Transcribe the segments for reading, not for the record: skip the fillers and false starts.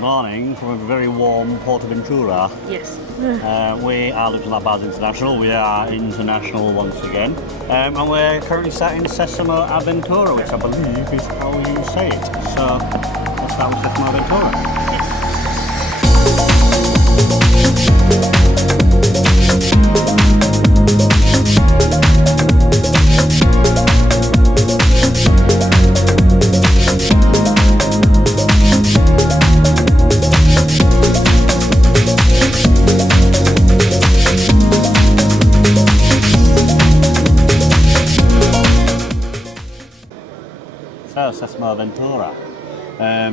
morning from a very warm Portaventura. Yes. We are looking at Bars International. We are international once again. And we're currently sat in Sesamo Aventura, which I believe is how you say it. So let's start with Sesamo Aventura. So, Sesamo Aventura.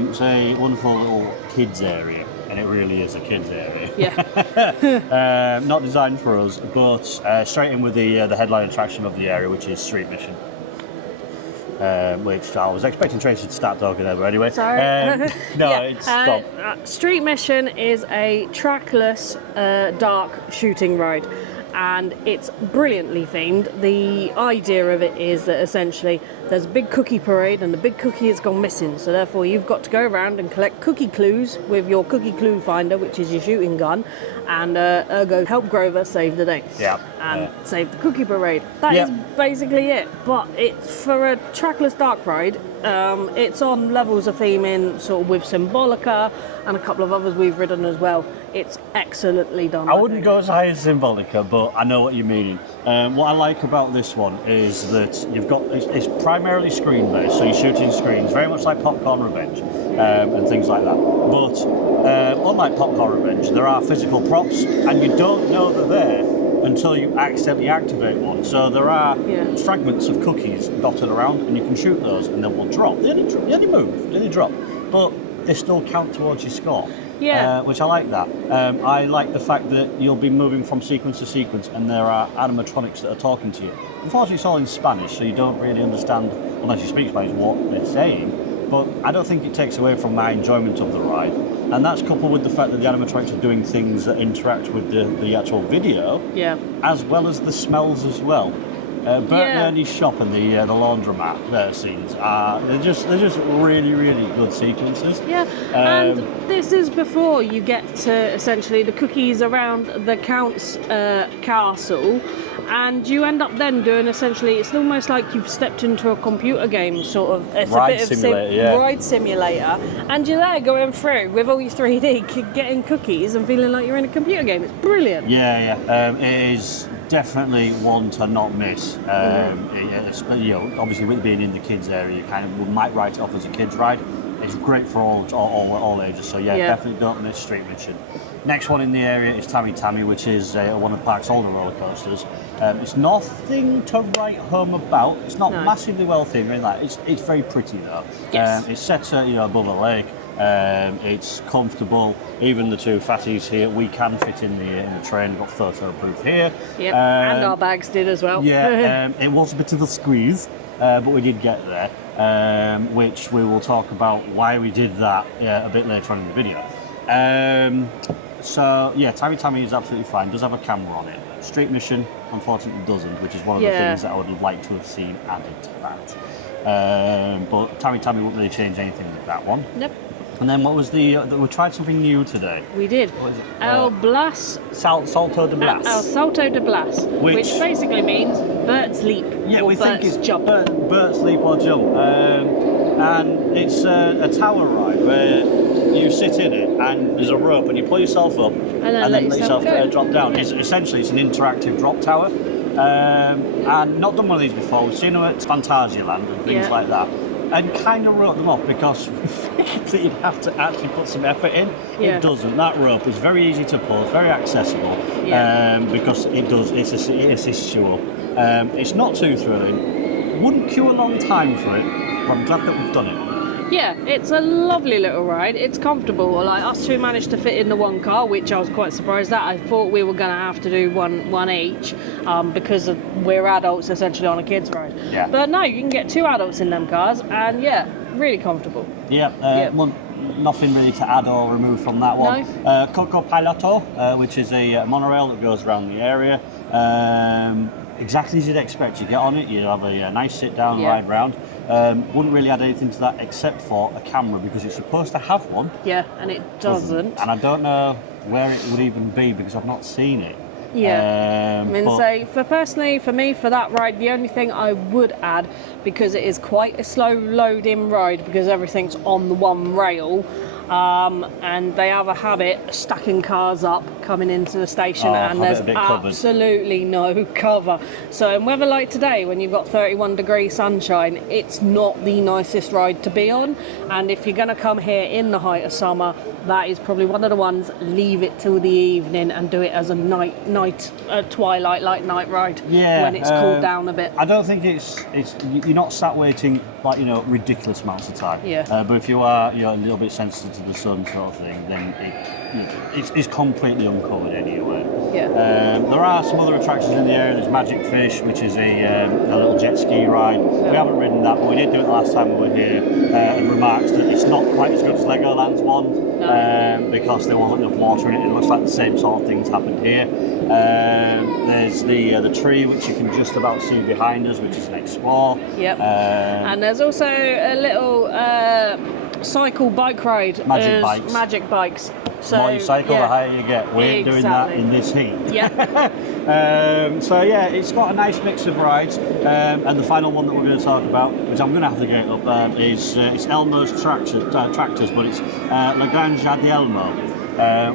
It's a wonderful little kids area, and it really is a kids area. Yeah. Not designed for us, but straight in with the headline attraction of the area, which is Street Mission. Which I was expecting Tracy to start talking there, but anyway. Sorry. No, Yeah. it's stop. Street Mission is a trackless dark shooting ride, and it's brilliantly themed. The idea of it is that essentially there's a big cookie parade and the big cookie has gone missing, so therefore you've got to go around and collect cookie clues with your cookie clue finder, which is your shooting gun, and ergo help Grover save the day. Yeah. And save the cookie parade. That is basically it. But it's for a trackless dark ride. It's on levels of theming, sort of with Symbolica and a couple of others we've ridden as well. It's excellently done. I wouldn't go as high as Symbolica, but I know what you're meaning. What I like about this one is that you've got it's primarily screen based, so you're shooting screens, very much like Popcorn Revenge and things like that. But unlike Popcorn Revenge, there are physical props, and you don't know they're there until you accidentally activate one. So there are fragments of cookies dotted around, and you can shoot those, and they will drop. They only move, they only drop, but they still count towards your score. Yeah. Which I like that. I like the fact that you'll be moving from sequence to sequence, and there are animatronics that are talking to you. Unfortunately, it's all in Spanish, so you don't really understand, unless you speak Spanish, what they're saying. But I don't think it takes away from my enjoyment of the ride. And that's coupled with the fact that the animatronics are doing things that interact with the actual video, as well as the smells as well. Bert and Ernie's shop and the laundromat scenes they're just really, really good sequences. Yeah, and this is before you get to essentially the cookies around the Count's castle, and you end up then doing essentially, it's almost like you've stepped into a computer game, sort of. It's ride a bit simulator, of ride simulator, and you're there going through with all your 3D, getting cookies and feeling like you're in a computer game. It's brilliant. It is definitely one to not miss. Obviously with being in the kids area, you kind of might write it off as a kids ride. It's great for all ages, so definitely don't miss Street Mission. Next one in the area is Tammy Tammy, which is one of the park's older roller coasters. It's nothing to write home about. It's not massively well themed. It's very pretty though. Yes. It's set above a lake. It's comfortable. Even the two fatties here, we can fit in the train. We've got photo proof here. Yep, and our bags did as well. It was a bit of a squeeze, but we did get there, which we will talk about why we did that a bit later on in the video. Tammy Tammy is absolutely fine. Does have a camera on it. Street Mission, unfortunately, doesn't, which is one of the things that I would like to have seen added to that. But Tammy Tammy wouldn't really change anything with that one. Nope. And then what was we tried something new today. We did. What is it? El Blas. Salto de Blas. El Salto de Blas, which basically means Bert's Leap. Yeah, we think it's jump. Bert's Leap or Jump. And it's a tower ride where you sit in it and there's a rope and you pull yourself up and then let yourself drop down. Yeah. Essentially, it's an interactive drop tower. And not done one of these before. We've seen them at Phantasialand and things like that. And kind of wrote them off because we figured that you'd have to actually put some effort in. It doesn't. That rope is very easy to pull, it's very accessible, because it assists you up. It's not too thrilling. Wouldn't queue a long time for it, but I'm glad that we've done it. Yeah, it's a lovely little ride. It's comfortable. Like us two managed to fit in the one car, which I was quite surprised at. I thought we were going to have to do one each because we're adults essentially on a kids ride. Yeah. But no, you can get two adults in them cars, and really comfortable. Well, nothing really to add or remove from that one. No. Coco Piloto, which is a monorail that goes around the area. exactly as you'd expect. You get on it, you have a nice sit-down ride round. Wouldn't really add anything to that except for a camera, because it's supposed to have one. Yeah, and it doesn't. And I don't know where it would even be because I've not seen it. Yeah, I mean, so for me, for that ride, the only thing I would add, because it is quite a slow load-in ride because everything's on the one rail, and they have a habit of stacking cars up coming into the station, and there's absolutely no cover. So in weather like today, when you've got 31-degree sunshine, it's not the nicest ride to be on. And if you're going to come here in the height of summer, that is probably one of the ones. Leave it till the evening and do it as a twilight, light night ride when it's cooled down a bit. I don't think it's you're not sat waiting like ridiculous amounts of time. But if you are a little bit sensitive to the sun sort of thing, then it's completely uncovered anyway. There are some other attractions in the area. There's Magic Fish, which is a little jet ski ride. We haven't ridden that, but we did do it the last time we were here, and remarked that it's not quite as good as Legoland's one. Because there wasn't enough water in it. It looks like the same sort of things happened here. There's the tree, which you can just about see behind us, which is an Explore. And there's also a little cycle bike ride. Magic bikes. So, the more you cycle, the higher you get. We ain't doing that in this heat. So yeah, it's got a nice mix of rides. And the final one that we're going to talk about, which I'm going to have to get up, is it's Elmo's tractors, but it's La Granja di Elmo.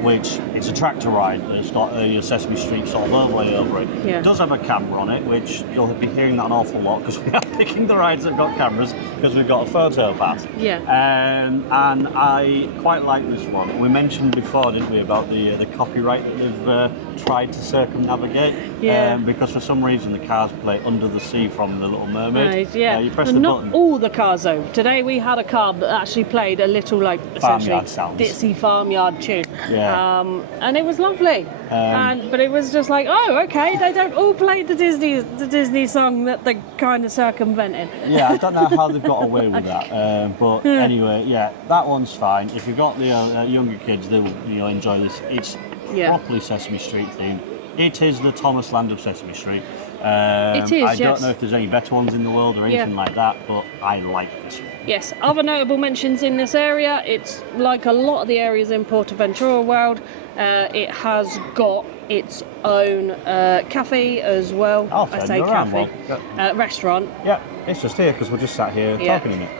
Which is a tractor ride. It's got a Sesame Street sort of overlay over it. It does have a camera on it, which you'll be hearing that an awful lot because we are picking the rides that have got cameras because we've got a photo pass. And I quite like this one. We mentioned before, didn't we, about the copyright that they've tried to circumnavigate. Because for some reason the cars play Under the Sea from The Little Mermaid. You press the button. Not all the cars though. Today we had a car that actually played a little farmyard sounds. ditzy farmyard tune. And it was lovely. But it was just like, oh, okay, they don't all play the Disney song that they kind of circumvented. I don't know how they've got away with that. But anyway, that one's fine. If you've got the younger kids, they'll enjoy this. It's properly Sesame Street themed. It is the Thomas Land of Sesame Street. It is, I don't know if there's any better ones in the world or anything like that, but I like this one. Yes, other notable mentions in this area, it's like a lot of the areas in Portaventura World, it has got its own cafe as well. I say cafe. Restaurant. It's just here because we're just sat here talking in it.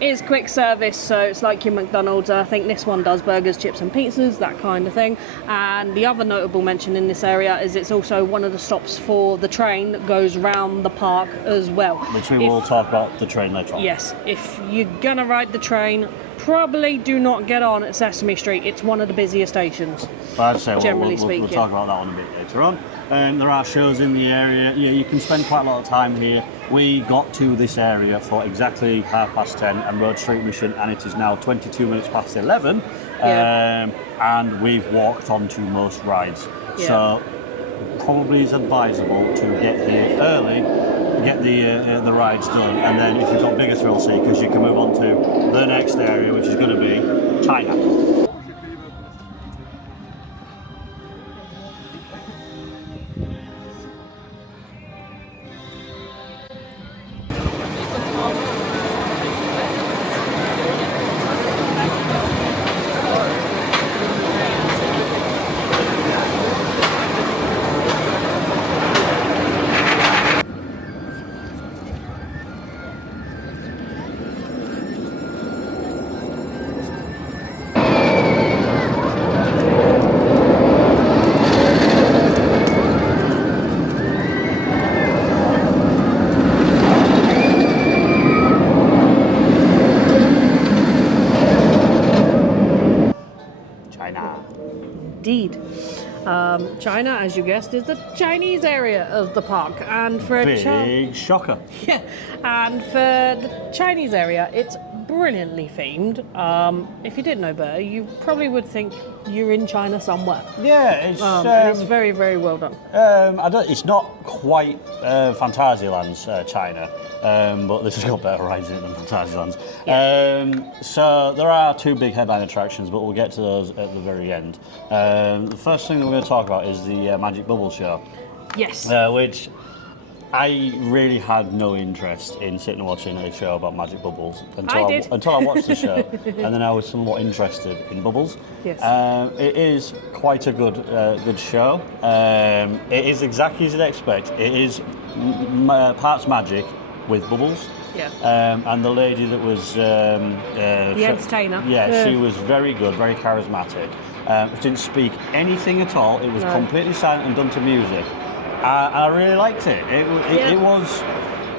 It's quick service, so it's like your McDonald's. I think this one does burgers, chips and pizzas, that kind of thing. And the other notable mention in this area is it's also one of the stops for the train that goes round the park as well. Which we will talk about the train later on. Yes, if you're going to ride the train, probably do not get on at Sesame Street. It's one of the busier stations, generally speaking. We'll talk about that one a bit later on. There are shows in the area. You can spend quite a lot of time here. We got to this area for exactly 10:30 and rode Street Mission, and it is now 22 minutes past 11. And we've walked onto most rides. So probably is advisable to get here early, get the rides done, and then if you've got bigger thrill seekers, you can move on to the next area, which is going to be China. Indeed. China, as you guessed, is the Chinese area of the park, and for a big shocker. And for the Chinese area, it's brilliantly themed. If you didn't know better, you probably would think you're in China somewhere. It's very, very well done. It's not quite Fantasyland's China, but this has got better rides in it than Fantasyland's. So there are two big headline attractions, but we'll get to those at the very end. The first thing that we're going to talk about is the Magic Bubble Show. Yes. Which I really had no interest in sitting and watching a show about magic bubbles until I watched the show, and then I was somewhat interested in bubbles. Yes. It is quite a good show. It is exactly as you'd expect. It is parts magic with bubbles. Yeah. And the lady that was the entertainer. Yeah, she was very good, very charismatic. She didn't speak anything at all. It was completely silent and done to music. I really liked it. It was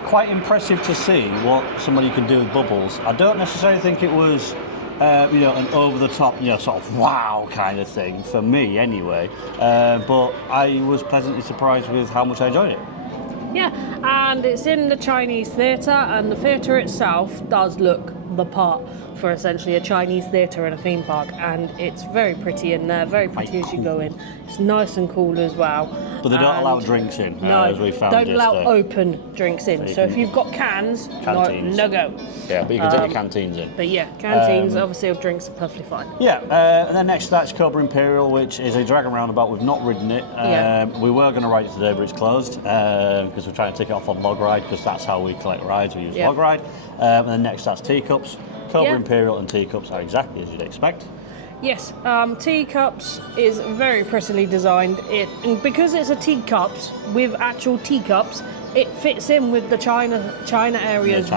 quite impressive to see what somebody could do with bubbles. I don't necessarily think it was, an over-the-top, sort of wow kind of thing for me anyway. But I was pleasantly surprised with how much I enjoyed it. Yeah, and it's in the Chinese theatre, and the theatre itself does look the part for essentially a Chinese theatre in a theme park, and it's very pretty in there, very pretty as you go in. It's nice and cool as well. But they don't allow drinks in, as we found don't allow yesterday. open drinks in. So if you've got cans, no go. Yeah, but you can take your canteens in. But yeah, canteens, obviously, of drinks are perfectly fine. Yeah, and then next to that's Cobra Imperial, which is a dragon roundabout. We've not ridden it. We were going to ride it today, but it's closed because we're trying to take it off on Log Ride, because that's how we collect rides. We use Log Ride. And then next that's Teacups. Cobra Imperial and Teacups are exactly as you'd expect. Yes, Teacups is very prettily designed. And because it's a teacups with actual teacups, it fits in with the China areas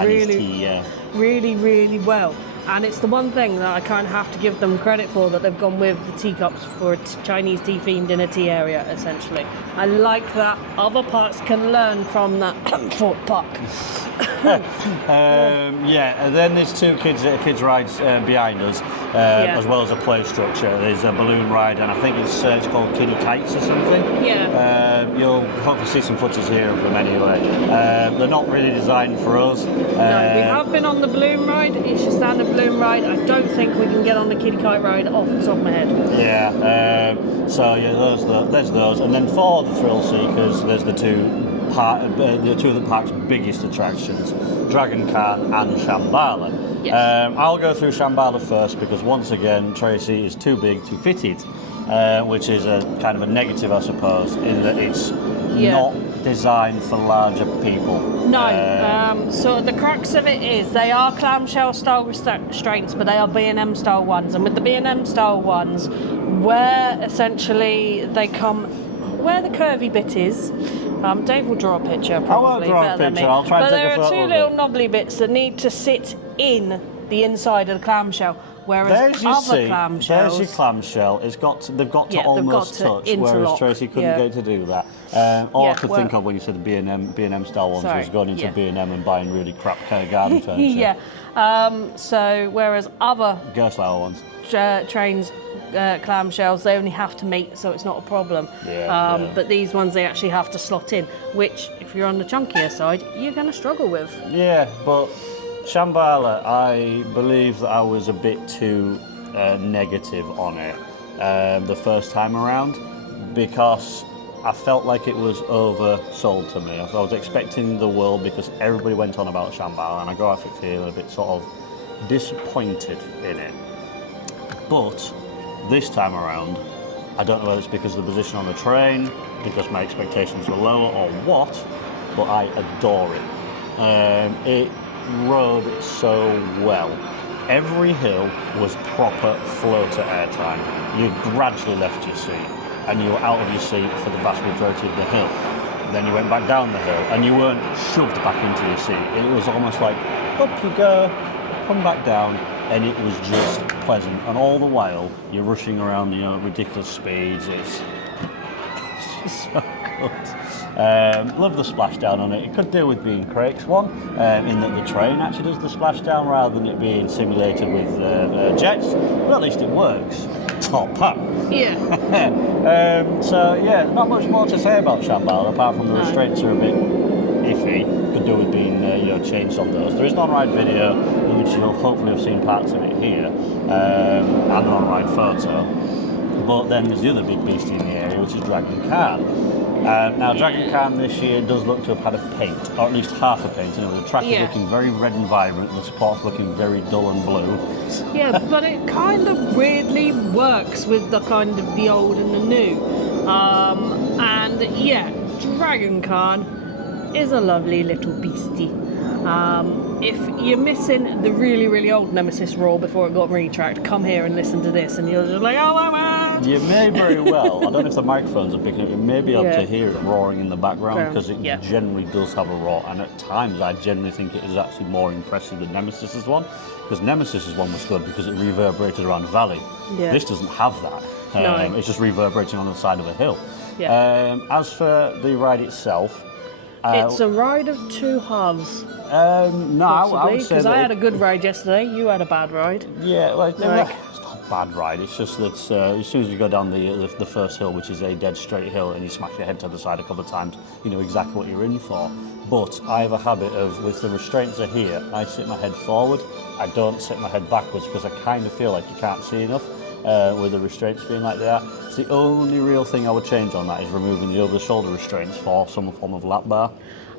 really well. And it's the one thing that I kind of have to give them credit for, that they've gone with the teacups for a Chinese tea themed in a tea area, essentially. I like that other parks can learn from that Fort Park. And then there's two kids rides behind us, as well as a play structure. There's a balloon ride, and I think it's called Kiddie Kites or something. Yeah. You'll hopefully see some footage here of them anyway. They're not really designed for us. No, we have been on the balloon ride. It's your standard balloon ride. I don't think we can get on the Kiddie Kite ride off the top of my head. Yeah. There's those, and then for the thrill seekers, there's the two of the park's biggest attractions, Dragon Khan and Shambhala. Yes. I'll go through Shambhala first, because once again Tracy is too big to fit it, which is a kind of a negative, I suppose, in that it's not designed for larger people. No, so the crux of it is they are clamshell style restraints, but they are B&M style ones, and with the B&M style ones, where essentially they come where the curvy bit is. Dave will draw a picture probably better than me. I'll try and take a photo. But there are two little knobbly bits that need to sit in the inside of the clamshell, whereas other clamshells... There's your clamshell. They've got to almost touch, whereas Tracy couldn't get to do that. All I could think of when you said B&M style ones was going into B&M and buying really crap kind of garden furniture. So whereas other Gerstlauer ones, trains, clamshells, they only have to meet, so it's not a problem. But these ones, they actually have to slot in, which if you're on the chunkier side, you're going to struggle with. Yeah, but Shambhala, I believe that I was a bit too negative on it the first time around, because I felt like it was oversold to me. I was expecting the world, because everybody went on about Shambhala, and I go off it feeling a bit sort of disappointed in it. But this time around, I don't know whether it's because of the position on the train, because my expectations were lower, or what, but I adore it. It rode so well. Every hill was proper floater airtime. You gradually left your seat, and you were out of your seat for the vast majority of the hill. Then you went back down the hill, and you weren't shoved back into your seat. It was almost like, up you go, come back down, and it was just pleasant. And all the while, you're rushing around, ridiculous speeds. It's just so good. Love the splashdown on it. It could do with being Craig's one, in that the train actually does the splashdown rather than it being simulated with jets. But at least it works. Top pack. Yeah. Not much more to say about Shambhala, apart from the restraints are a bit iffy. Could do with being changed on those. There is an on-ride video, which you'll hopefully have seen parts of it here, and an on-ride photo. But then there's the other big beast in the area, which is Dragon Khan. Now, Dragon Khan this year does look to have had a paint, or at least half a paint. The track is looking very red and vibrant, and the support's looking very dull and blue. Yeah, but it kind of weirdly works with the kind of the old and the new. Dragon Khan is a lovely little beastie. If you're missing the really, really old Nemesis roar before it got retracked, come here and listen to this, and you're just like, oh my word! You may very well. I don't know if the microphones are picking it. You may be able to hear it roaring in the background because it generally does have a roar, and at times I generally think it is actually more impressive than Nemesis's one, because Nemesis's one was good because it reverberated around a valley. Yeah. This doesn't have that. No. It's just reverberating on the side of a hill. Yeah. As for the ride itself, it's a ride of two halves. No, I would say because I had a good ride yesterday. You had a bad ride. Yeah, well, it's not a bad ride. It's just that as soon as you go down the first hill, which is a dead straight hill, and you smash your head to the side a couple of times, you know exactly what you're in for. But I have a habit of, with the restraints are here, I sit my head forward. I don't sit my head backwards because I kind of feel like you can't see enough with the restraints being like they are. It's the only real thing I would change on that is removing the over-the-shoulder restraints for some form of lap bar.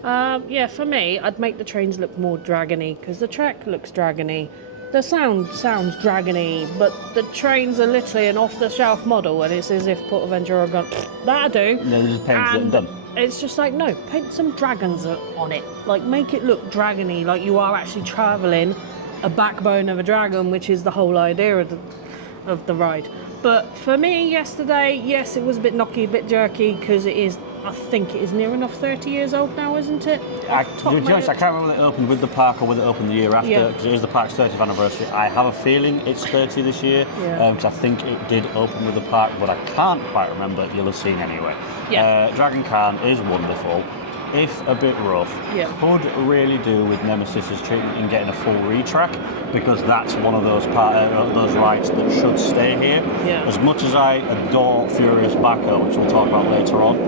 Yeah, for me, I'd make the trains look more dragony because the track looks dragony. The sound sounds dragony, but the trains are literally an off-the-shelf model, and it's as if Portaventura gone, that'll do. No, they just painted it and done. It's just like, no, paint some dragons on it. Like, make it look dragony, like you are actually travelling a backbone of a dragon, which is the whole idea of the ride. But for me, yesterday, yes, it was a bit knocky, a bit jerky, because I think it is near enough 30 years old now, isn't it? I can't remember whether it opened with the park or whether it opened the year after, because it is the park's 30th anniversary. I have a feeling it's 30 this year, because I think it did open with the park, but I can't quite remember. You'll have seen anyway. Yeah. Dragon Khan is wonderful. If a bit rough, could really do with Nemesis's treatment in getting a full retrack, because that's one of those rides that should stay here. Yeah. As much as I adore Furious Baco, which we'll talk about later on,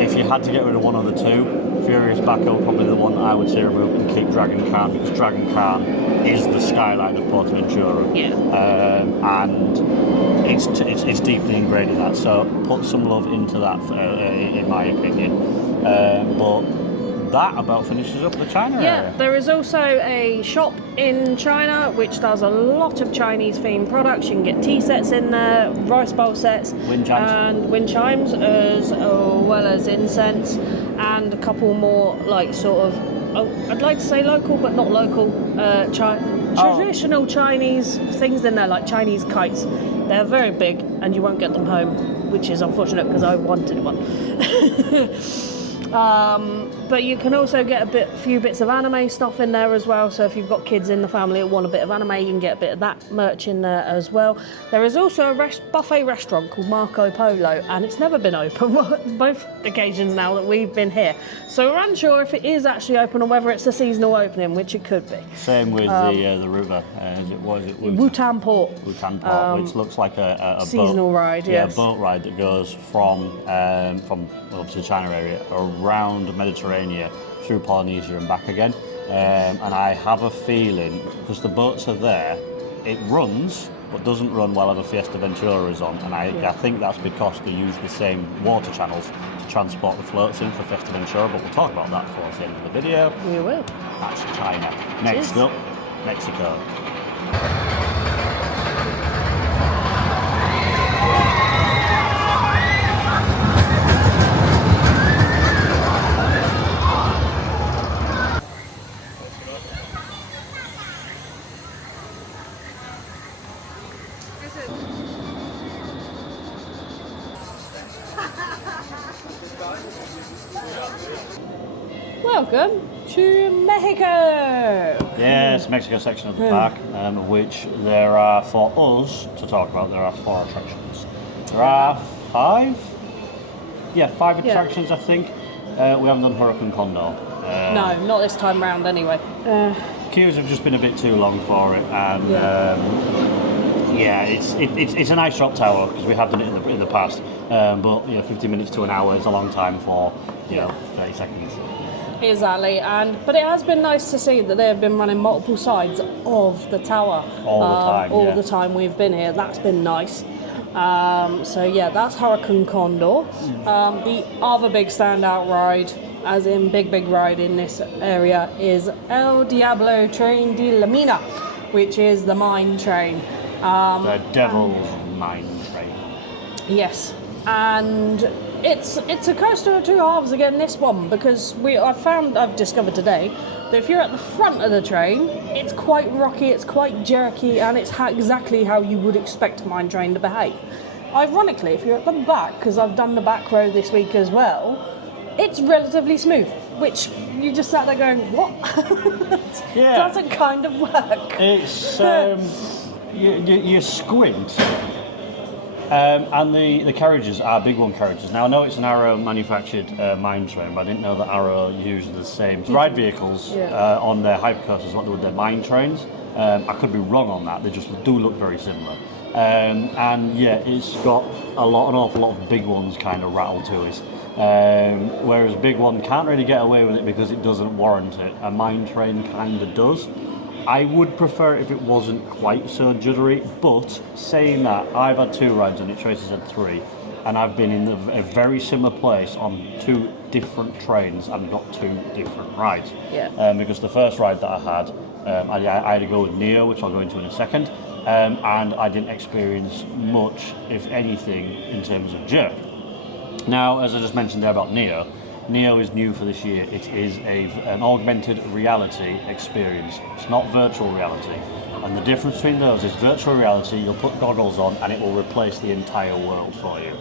if you had to get rid of one of the two, Furious Baco would probably be the one that I would say remove and keep Dragon Khan, because Dragon Khan is the skyline of Portaventura. Yeah. And it's deeply ingrained in that, so put some love into that, in my opinion. But that about finishes up the China area. Yeah, there is also a shop in China which does a lot of Chinese themed products. You can get tea sets in there, rice bowl sets, wind chimes as well as incense, and a couple more like sort of, I'd like to say local but not local, traditional Chinese things in there, like Chinese kites. They're very big and you won't get them home, which is unfortunate because I wanted one. But you can also get a few bits of anime stuff in there as well. So if you've got kids in the family that want a bit of anime, you can get a bit of that merch in there as well. There is also a buffet restaurant called Marco Polo, and it's never been open both occasions now that we've been here. So we're unsure if it is actually open or whether it's a seasonal opening, which it could be. Same with the river. Was it Wutan Port? Wutan Port, which looks like a seasonal boat ride. Yeah, a boat ride that goes from obviously the China area around the Mediterranean through Polynesia and back again. And I have a feeling, because the boats are there, it runs, but doesn't run while the Fiesta Ventura is on. And I think that's because they use the same water channels to transport the floats in for Fiesta Ventura, but we'll talk about that towards the end of the video. We will. That's China. Next up, Mexico. Welcome to Mexico! Yes, Mexico section of the park, of which there are, for us to talk about, there are 4 attractions. There are 5? Yeah, 5 attractions, I think. We haven't done Hurricane Condor. No, not this time round anyway. Queues have just been a bit too long for it, and it's a nice drop tower because we have done it in the past. But 15 minutes to an hour is a long time for 30 seconds. Exactly, but it has been nice to see that they have been running multiple sides of the tower all the time we've been here. That's been nice. That's Hurricane Condor. The other big standout ride, as in big ride in this area, is El Diablo Train de la Mina, which is the mine train. The Devil's Mine Train. Yes. and it's a coaster of two halves again, this one, because I've discovered today that if you're at the front of the train, it's quite rocky, it's quite jerky, and it's exactly how you would expect a mine train to behave. Ironically, if you're at the back, because I've done the back row this week as well, it's relatively smooth, which you just sat there going, what? Yeah. Doesn't kind of work. It's, you squint, and the carriages are big one carriages. Now, I know it's an Arrow manufactured mine train, but I didn't know that Arrow used the same ride vehicles on their hypercoasters what they would their mine trains. I could be wrong on that, they just do look very similar. And yeah, it's got an awful lot of big ones kind of rattle to it. Whereas Big One can't really get away with it because it doesn't warrant it. A mine train kind of does. I would prefer it if it wasn't quite so juddery, but saying that, I've had 2 rides on it, Tracy's had 3, and I've been in a very similar place on 2 different trains and got 2 different rides. Yeah. Because the first ride that I had, I had to go with Neo, which I'll go into in a second, and I didn't experience much, if anything, in terms of jerk. Now, as I just mentioned there about Neo is new for this year. It is an augmented reality experience. It's not virtual reality. And the difference between those is virtual reality, you'll put goggles on and it will replace the entire world for you.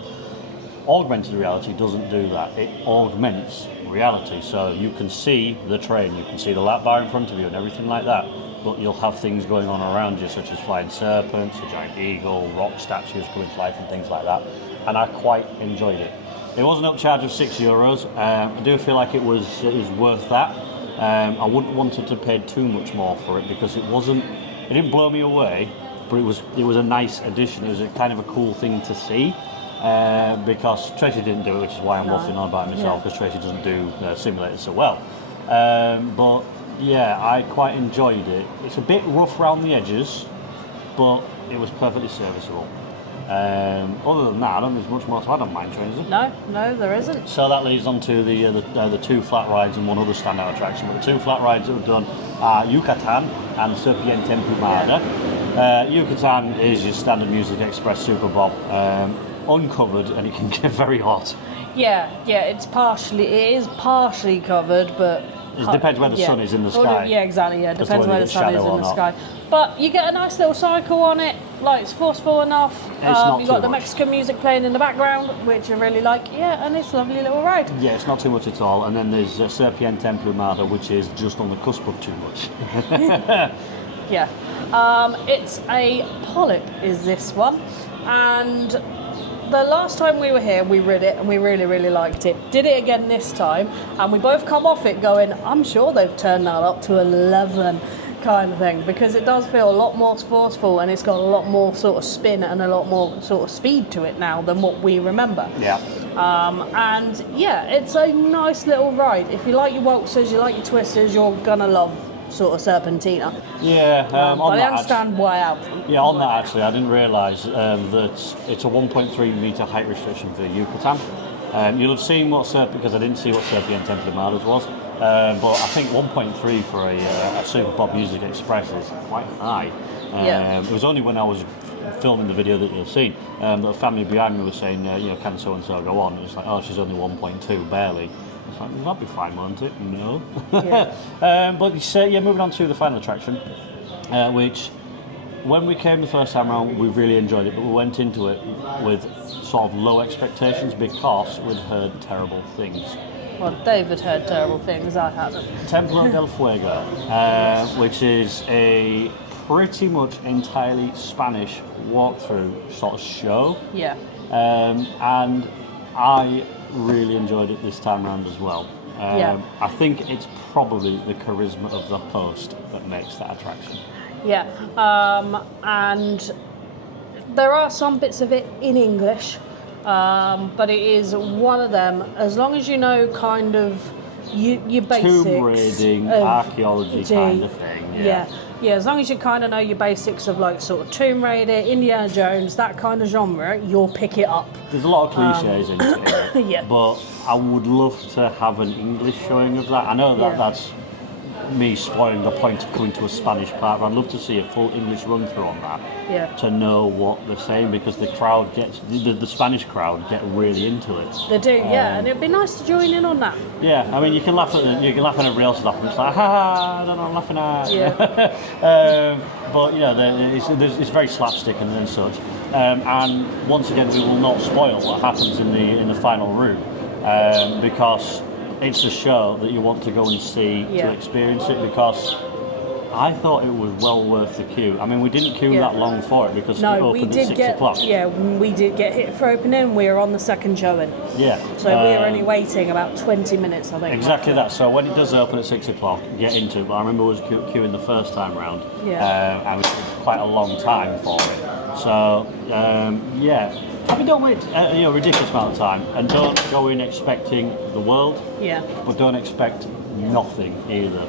Augmented reality doesn't do that. It augments reality. So you can see the train, you can see the lap bar in front of you and everything like that. But you'll have things going on around you, such as flying serpents, a giant eagle, rock statues coming to life and things like that. And I quite enjoyed it. It was an upcharge of €6. I do feel like it was worth that. I wouldn't want it to pay too much more for it because it didn't blow me away, but it was a nice addition. It was a kind of a cool thing to see because Tracy didn't do it, which is why I'm waffling on about it myself, because Tracy doesn't do simulators so well. But yeah, I quite enjoyed it. It's a bit rough around the edges, but it was perfectly serviceable. Other than that, I don't think there's much more to add on mine trains, is there? No, there isn't. So that leads on to the 2 flat rides and one other standout attraction. But the 2 flat rides that we've done are Yucatan and Serpiente Emplumada. Yucatan is your standard Music Express Super Bob, uncovered, and it can get very hot. Yeah, it is partially covered, but it depends where the sun is in the sky. Yeah, exactly. Yeah, depends where the sun is in the sky. But you get a nice little cycle on it. Like, it's forceful enough. You've got the Mexican music playing in the background, which I really like. Yeah, and it's a lovely little ride. Yeah, it's not too much at all. And then there's Serpiente Emplumada, which is just on the cusp of too much. Yeah. It's a polyp, is this one. And the last time we were here, we rid it and we really, really liked it. Did it again this time, and we both come off it going, I'm sure they've turned that up to 11 kind of thing, because it does feel a lot more forceful and it's got a lot more sort of spin and a lot more sort of speed to it now than what we remember. Yeah. And yeah, it's a nice little ride. If you like your waltzers, you like your twisters, you're gonna love sort of Serpentina. Yeah, but I understand why out. Yeah, on that actually, I didn't realise that it's a 1.3 metre height restriction for Yucatan. You'll have seen because I didn't see what Serpiente Emplumada's was, but I think 1.3 for a Super Bob Music Express is quite high. It was only when I was filming the video that you've seen that the family behind me was saying, can so and so go on? And it's like, oh, she's only 1.2, barely. It's like, that'd be fine, won't it? No. Yeah. But moving on to the final attraction, which when we came the first time around, we really enjoyed it, but we went into it with sort of low expectations because we'd heard terrible things. Well, David heard terrible things, I hadn't. Templo del Fuego, which is a pretty much entirely Spanish walkthrough sort of show. Yeah. And I really enjoyed it this time around as well. I think it's probably the charisma of the host that makes that attraction. Yeah, and there are some bits of it in English, but it is one of them, as long as you know kind of your basics. Tomb raiding, archaeology kind of thing. Yeah, as long as you kind of know your basics of like sort of Tomb Raider, Indiana Jones, that kind of genre, you'll pick it up. There's a lot of cliches into it, yeah. But I would love to have an English showing of that. I know that's me spoiling the point of coming to a Spanish park. I'd love to see a full English run through on that to know what they're saying, because the crowd gets the Spanish crowd get really into it. They do, and it'd be nice to join in on that. Yeah, I mean you can laugh at everybody else laughing. It's like, ha, I don't know, I'm laughing at. Yeah. But it's very slapstick and such. And once again, we will not spoil what happens in the final room, because it's a show that you want to go and see to experience it, because I thought it was well worth the queue. I mean, we didn't queue that long for it because it opened at 6 o'clock. Yeah, we did get hit for opening. We were on the second showing. Yeah. So we were only waiting about 20 minutes, I think. Exactly that. So when it does open at 6 o'clock, get into it. But I remember I was queuing the first time round. Yeah. And it was quite a long time for it. So, I mean, don't wait a ridiculous amount of time, and don't go in expecting the world. Yeah. But don't expect nothing either.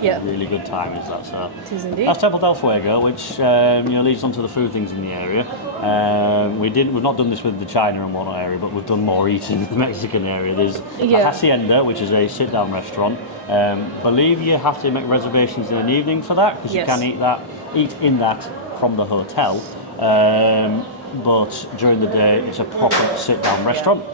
Yeah. Really good time is that. So it is indeed. That's Temple del Fuego, which leads on to the food things in the area. We've not done this with the China and whatnot area, but we've done more eating in the Mexican area. There's a Hacienda, which is a sit-down restaurant. Believe you have to make reservations in an evening for that, because you can eat in that from the hotel. But during the day, it's a proper sit-down restaurant.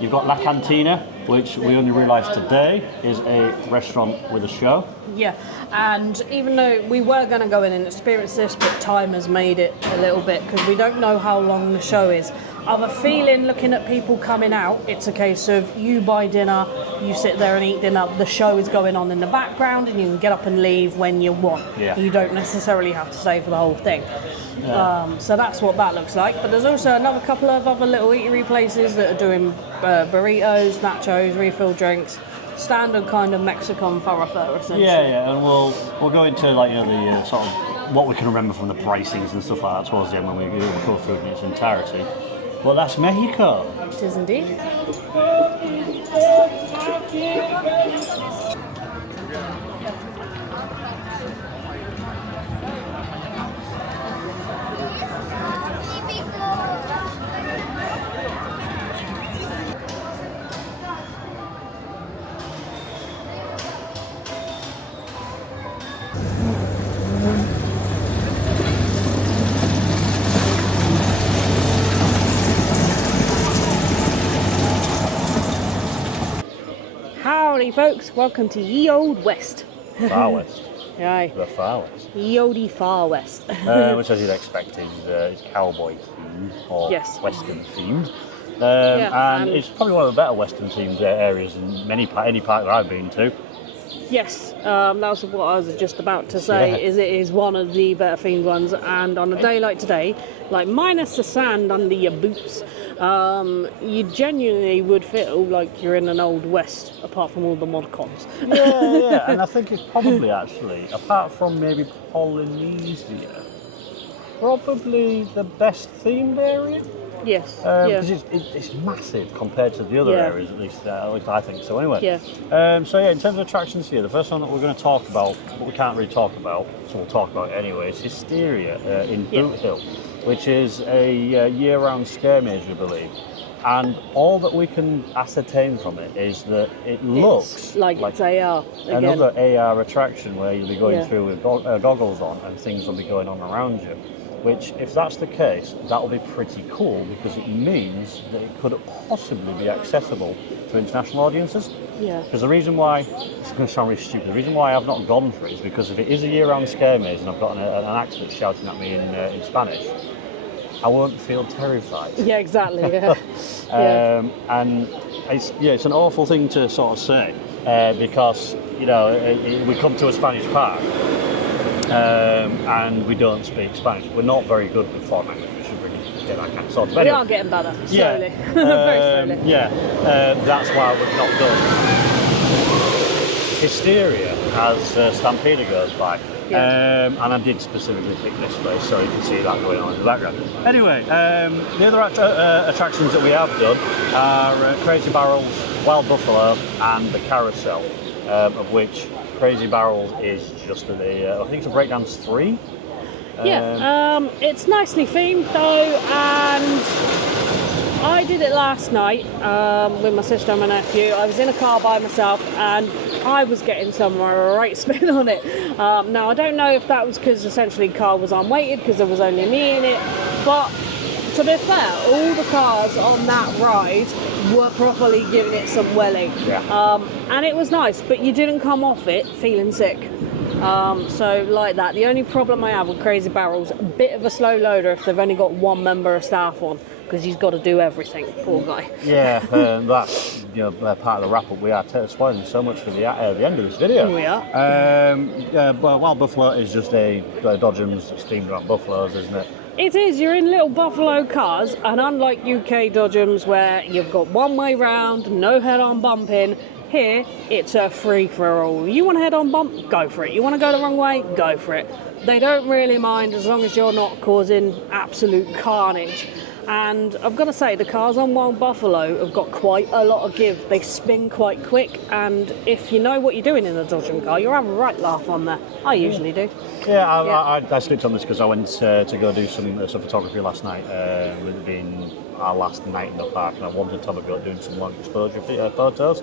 You've got La Cantina, which we only realised today is a restaurant with a show. Yeah, and even though we were going to go in and experience this, but time has made it a little bit, because we don't know how long the show is. I have a feeling, looking at people coming out, it's a case of you buy dinner, you sit there and eat dinner, the show is going on in the background, and you can get up and leave when you want. Yeah. You don't necessarily have to stay for the whole thing. Yeah. So that's what that looks like. But there's also another couple of other little eatery places that are doing burritos, nachos, refill drinks, standard kind of Mexican thoroughfare, essentially. Yeah, and we'll go into the sort of what we can remember from the pricings and stuff like that towards the end when we go through it in its entirety. Well, that's Mexico. It is indeed. Howdy folks, welcome to Ye Old West. Far West. Aye. The Far West. Ye Olde Far West. Which, as you'd expect, is cowboy themed or Western themed. And it's probably one of the better Western themed areas in any park that I've been to. Yes, that's what I was just about to say. Is it is one of the better themed ones, and on a day like today, like minus the sand under your boots, you genuinely would feel like you're in an old west, apart from all the mod cons. Yeah, and I think it's probably actually, apart from maybe Polynesia, probably the best themed area. Yes. Because it's massive compared to the other areas, at least I think so. Anyway. Yeah. In terms of attractions here, the first one that we're going to talk about, but we can't really talk about, so we'll talk about it anyway, is Hysteria in Boot Hill, which is a year-round scare maze, we believe. And all that we can ascertain from it is that it looks like it's AR again. Another AR attraction where you'll be going through with goggles on, and things will be going on around you. Which, if that's the case, that will be pretty cool, because it means that it could possibly be accessible to international audiences. Yeah. Because the reason why, it's going to sound really stupid, the reason why I've not gone for it is because if it is a year-round scare maze and I've got an actor that's shouting at me in Spanish, I won't feel terrified. Yeah, exactly. Yeah. And it's an awful thing to sort of say, because we come to a Spanish park. And we don't speak Spanish. We're not very good with foreign language. We should really get that kind of sorted. We are getting better, slowly. Very slowly. That's why we've not done Hysteria as Stampeder goes by. And I did specifically pick this place so you can see that going on in the background. Anyway, the other attractions that we have done are Crazy Barrels, Wild Buffalo and the Carousel, of which Crazy Barrels is just I think it's a breakdance 3. It's nicely themed though, and I did it last night with my sister and my nephew. I was in a car by myself, and I was getting somewhere right spin on it. Now, I don't know if that was because essentially the car was unweighted because there was only me in it, but to be fair, all the cars on that ride were properly giving it some welly. Yeah. And it was nice, but you didn't come off it feeling sick. So like that. The only problem I have with Crazy Barrel's a bit of a slow loader if they've only got one member of staff on, because he's got to do everything, poor guy. Yeah, that's part of the wrap up. We are spoiling so much for the end of this video. We are. But Wild Buffalo is just a Dodgems steamed around Buffaloes, isn't it? It is. You're in little Buffalo cars, and unlike UK Dodgems where you've got one way round, no head-on bumping, here it's a free-for-all. You want a head-on bump? Go for it. You want to go the wrong way? Go for it. They don't really mind as long as you're not causing absolute carnage. And I've got to say, the cars on Wild Buffalo have got quite a lot of give. They spin quite quick, and if you know what you're doing in a Dodgem car, you'll have a right laugh on there. I usually do. Yeah, I slipped on this because I went to go do some photography last night, with it being our last night in the park, and I wanted to have a go at doing some long exposure photos,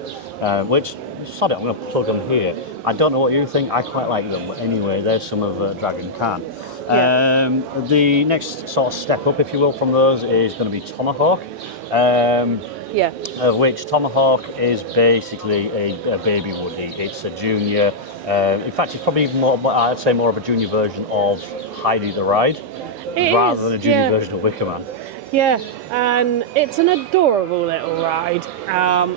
which, sod it, I'm going to plug them here. I don't know what you think, I quite like them, but anyway, there's some of Dragon Khan. Yeah. The next sort of step up, if you will, from those is going to be Tomahawk. Which Tomahawk is basically a baby Woody. It's a junior. In fact, it's probably even more. I'd say more of a junior version of Heidi the Ride, rather than a junior version of Wicker Man. Yeah, and it's an adorable little ride.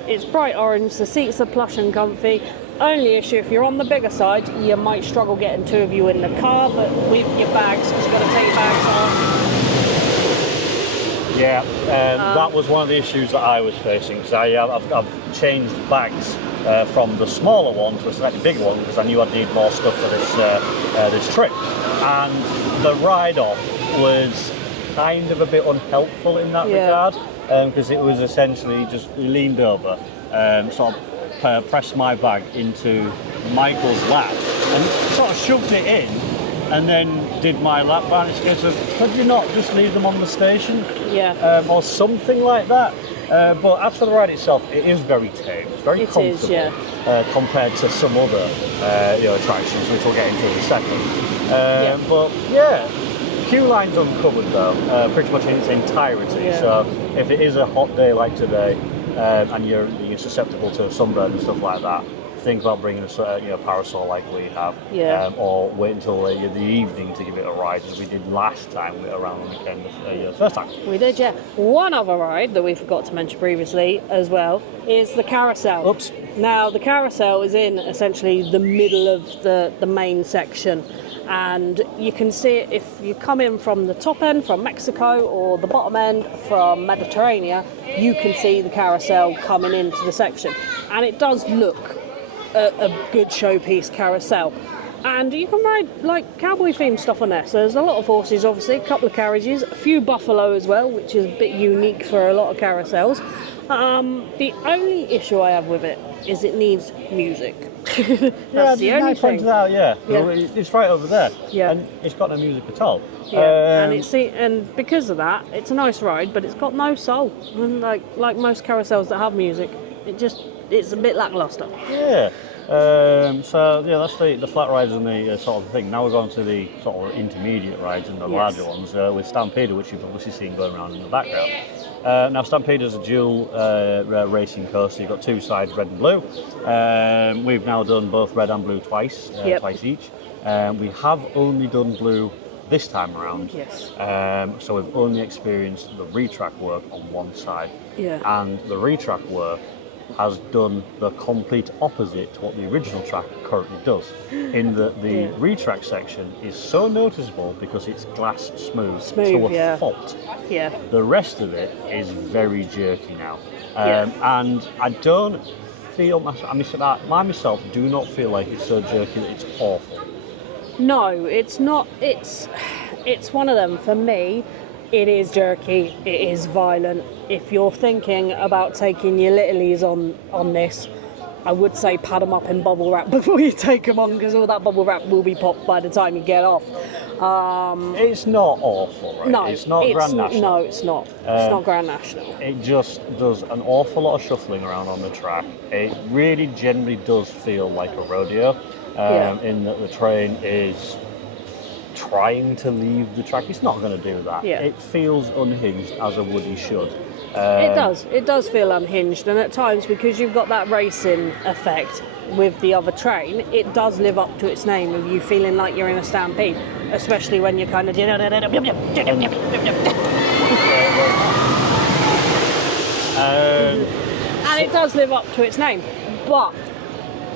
It's bright orange. The seats are plush and comfy. Only issue, if you're on the bigger side, you might struggle getting two of you in the car, but with your bags, because you've got to take your bags off. Yeah, that was one of the issues that I was facing, because I've changed bags from the smaller one to a slightly bigger one, because I knew I'd need more stuff for this trip. And the ride-off was kind of a bit unhelpful in that regard, because it was essentially just leaned over, sort of pressed my bag into Michael's lap and sort of shoved it in, and then did my lap bar. It's a case of, could you not just leave them on the station? Yeah. Or something like that. But as for the ride itself, it is very tame. It's very comfortable compared to some other attractions, which we'll get into in a second. But yeah, queue line's uncovered though, pretty much in its entirety. Yeah. So if it is a hot day like today, and you're susceptible to sunburn and stuff like that, think about bringing a parasol like we have, or wait until the evening to give it a ride, as we did last time around the weekend, the first time. We did, yeah. One other ride that we forgot to mention previously as well is the carousel. Oops. Now, the carousel is in essentially the middle of the main section, and you can see it if you come in from the top end from Mexico or the bottom end from Mediterranean, you can see the carousel coming into the section, and it does look a good showpiece carousel. And you can ride like cowboy themed stuff on there, so there's a lot of horses, obviously, a couple of carriages, a few buffalo as well, which is a bit unique for a lot of carousels. The only issue I have with it is it needs music. That's the only thing. It's right over there, yeah. And it's got no music at all. Yeah, and because of that, it's a nice ride, but it's got no soul. And like most carousels that have music, it's a bit lackluster. Yeah. So yeah, that's the flat rides and the sort of thing. Now we're going to the sort of intermediate rides and the larger ones with Stampeder, which you've obviously seen going around in the background. Now Stampeder is a dual racing coaster. You've got two sides, red and blue. We've now done both red and blue twice each. We have only done blue this time around. Yes. So we've only experienced the retrack work on one side. Yeah. And the retrack work has done the complete opposite to what the original track currently does. In that the retrack section is so noticeable because it's glass smooth to a fault. Yeah. The rest of it is very jerky now. And I don't feel, I myself do not feel like it's so jerky that it's awful. No, it's not. It's one of them. For me, it is jerky, it is violent. If you're thinking about taking your littlies on this, I would say pad them up in bubble wrap before you take them on, because all that bubble wrap will be popped by the time you get off. It's not awful, right? No, it's not Grand National. No, it's not. It's not Grand National. It just does an awful lot of shuffling around on the track. It really generally does feel like a rodeo, in that the train is trying to leave the track. It's not going to do that. Yeah. It feels unhinged, as a Woody should. It does feel unhinged, and at times, because you've got that racing effect with the other train, it does live up to its name of you feeling like you're in a stampede, especially when you're kind of and it does live up to its name. But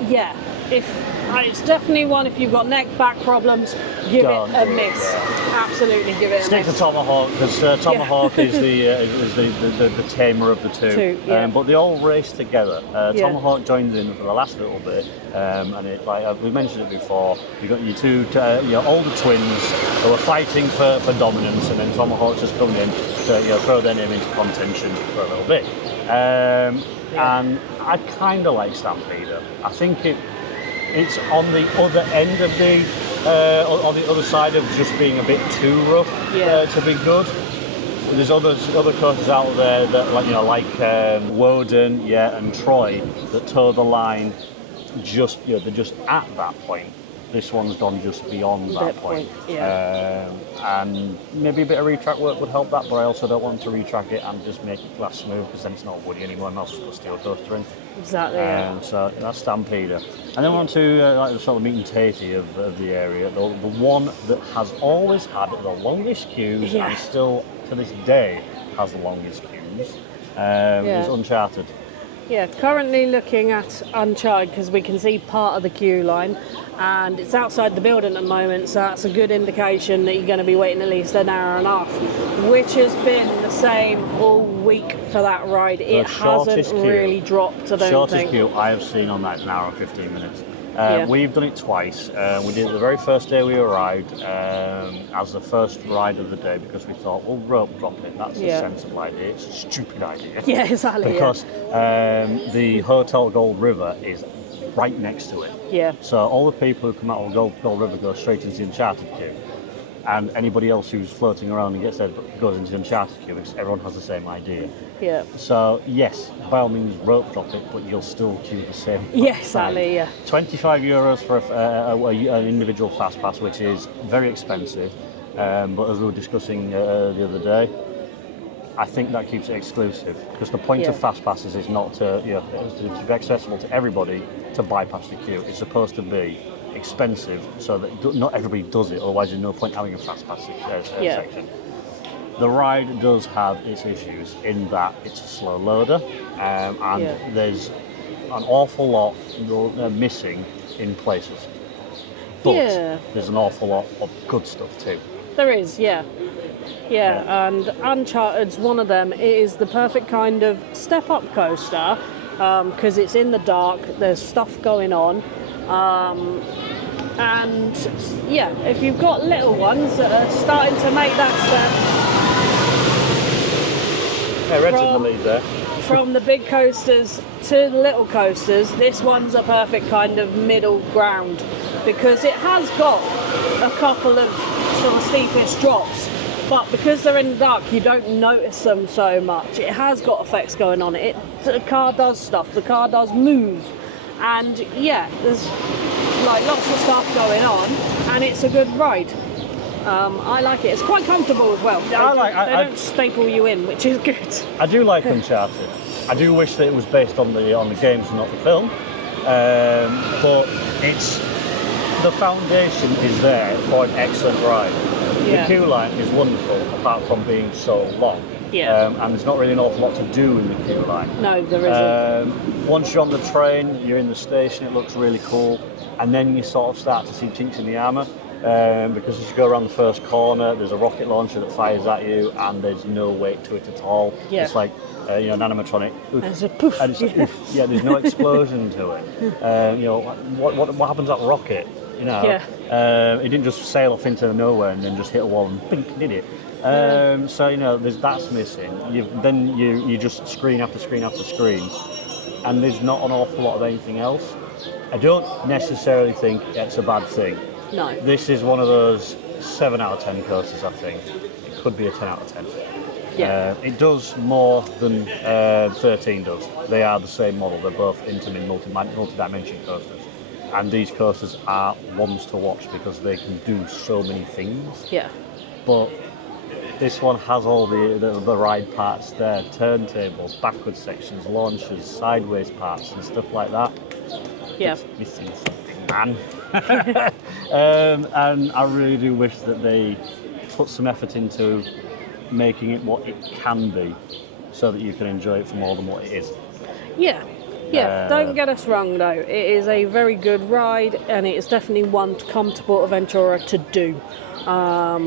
yeah, it's definitely one, if you've got neck back problems, give it a miss. Absolutely give it a Stick miss. to Tomahawk, because Tomahawk is the tamer of the two. But they all race together. Tomahawk joins in for the last little bit, and it, like we mentioned it before, you got your two older twins who are fighting for dominance, and then Tomahawk's just coming in to throw their name into contention for a little bit. And I kind of like Stampeder. I think it's on the other end of on the other side of just being a bit too rough to be good. There's other courses out there that like Woden, and Troy, that toe the line just they're just at that point. This one's gone just beyond that point. And maybe a bit of retrack work would help that, but I also don't want to retrack it and just make it glass smooth, because then it's not Woody anymore, and I'll just put a steel coaster in. Exactly. So that's Stampeder. And then we're on to like the sort of meat and tatty of the area, the one that has always had the longest queues and still to this day has the longest queues, is Uncharted. Yeah, currently looking at Uncharted, because we can see part of the queue line, and it's outside the building at the moment, so that's a good indication that you're going to be waiting at least an hour and a half, which has been the same all week for that ride. It hasn't really dropped, I don't think. Shortest queue I have seen on that is an hour and 15 minutes. We've done it twice. We did it the very first day we arrived as the first ride of the day, because we thought, well, rope drop it. That's a sensible idea. It's a stupid idea. Yeah, exactly. Because the Hotel Gold River is right next to it. Yeah. So all the people who come out of Gold River go straight into the Uncharted queue. And anybody else who's floating around and gets there goes into the Uncharted queue, because everyone has the same idea. Yeah. So yes, by all means, rope drop it, but you'll still queue the same. Yes, exactly. Yeah. €25 for an individual fast pass, which is very expensive. But as we were discussing the other day, I think that keeps it exclusive, because the point of fast passes is not to be accessible to everybody to bypass the queue. It's supposed to be expensive so that not everybody does it, otherwise there's no point having a fast pass section. The ride does have its issues in that it's a slow loader, and there's an awful lot missing in places. But there's an awful lot of good stuff too. There is, and Uncharted's one of them. It is the perfect kind of step-up coaster, because it's in the dark, there's stuff going on, and if you've got little ones that are starting to make that step Red's in the lead there. From the big coasters to the little coasters, this one's a perfect kind of middle ground, because it has got a couple of sort of steepest drops, but because they're in the dark you don't notice them so much. It has got effects going on. The car does stuff, the car does move, and there's like lots of stuff going on, and it's a good ride. I like it. It's quite comfortable as well. They don't staple you in, which is good. I do like Uncharted. I do wish that it was based on the games and not the film, but the foundation is there for an excellent ride. The queue line is wonderful, apart from being so long. And there's not really an awful lot to do in the queue line. No, there isn't. Once you're on the train, you're in the station, it looks really cool, and then you sort of start to see chinks in the armour, because as you go around the first corner, there's a rocket launcher that fires at you, and there's no weight to it at all. It's like an animatronic. Oof. And it's a poof. And it's oof. There's no explosion to it. What happens at rocket? It didn't just sail off into nowhere and then just hit a wall and pink, did it? So that's missing. Then you just screen after screen after screen, and there's not an awful lot of anything else, I don't necessarily think it's a bad thing. No. This is one of those 7 out of 10 coasters, I think. It could be a 10 out of 10. Yeah. It does more than 13 does. They are the same model. They're both Intamin multi-dimension coasters. And these coasters are ones to watch because they can do so many things. Yeah. But this one has all the ride parts there, turntables, backward sections, launchers, sideways parts and stuff like that. Yeah. It's missing something, man. And I really do wish that they put some effort into making it what it can be so that you can enjoy it for more than what it is. Yeah. Yeah, don't get us wrong though, it is a very good ride and it is definitely one to come to Portaventura to do.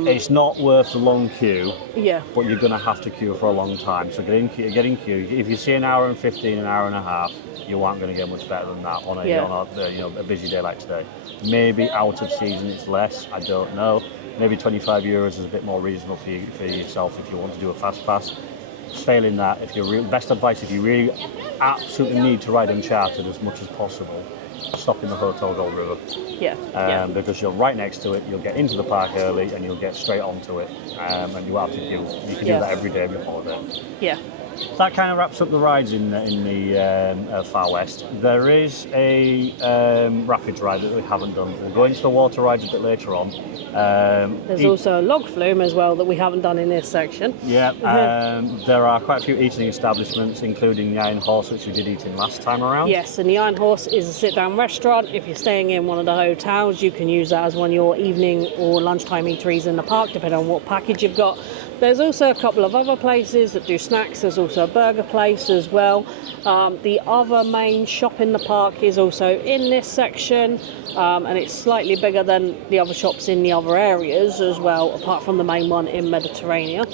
It's not worth the long queue, yeah, but you're going to have to queue for a long time. So get in queue. If you see an hour and 15, an hour and a half, you aren't going to get much better than that on a busy day like today. Maybe out of season it's less, I don't know. Maybe €25 is a bit more reasonable for yourself if you want to do a fast pass. Failing that, best advice if you really absolutely need to ride Uncharted as much as possible, stop in the Hotel Gold River. Yeah. Because you're right next to it, you'll get into the park early and you'll get straight onto it, and you won't have to queue. You can do that every day of your holiday. Yeah. That kind of wraps up the rides in the Far West. There is a rapids ride that we haven't done. We'll go into the water rides a bit later on. There's also a log flume as well that we haven't done in this section. Yeah, there are quite a few eating establishments, including the Iron Horse, which we did eat in last time around. Yes, and the Iron Horse is a sit-down restaurant. If you're staying in one of the hotels, you can use that as one of your evening or lunchtime eateries in the park, depending on what package you've got. There's also a couple of other places that do snacks. There's also a burger place as well. The other main shop in the park is also in this section, and it's slightly bigger than the other shops in the other areas as well, apart from the main one in Mediterranean.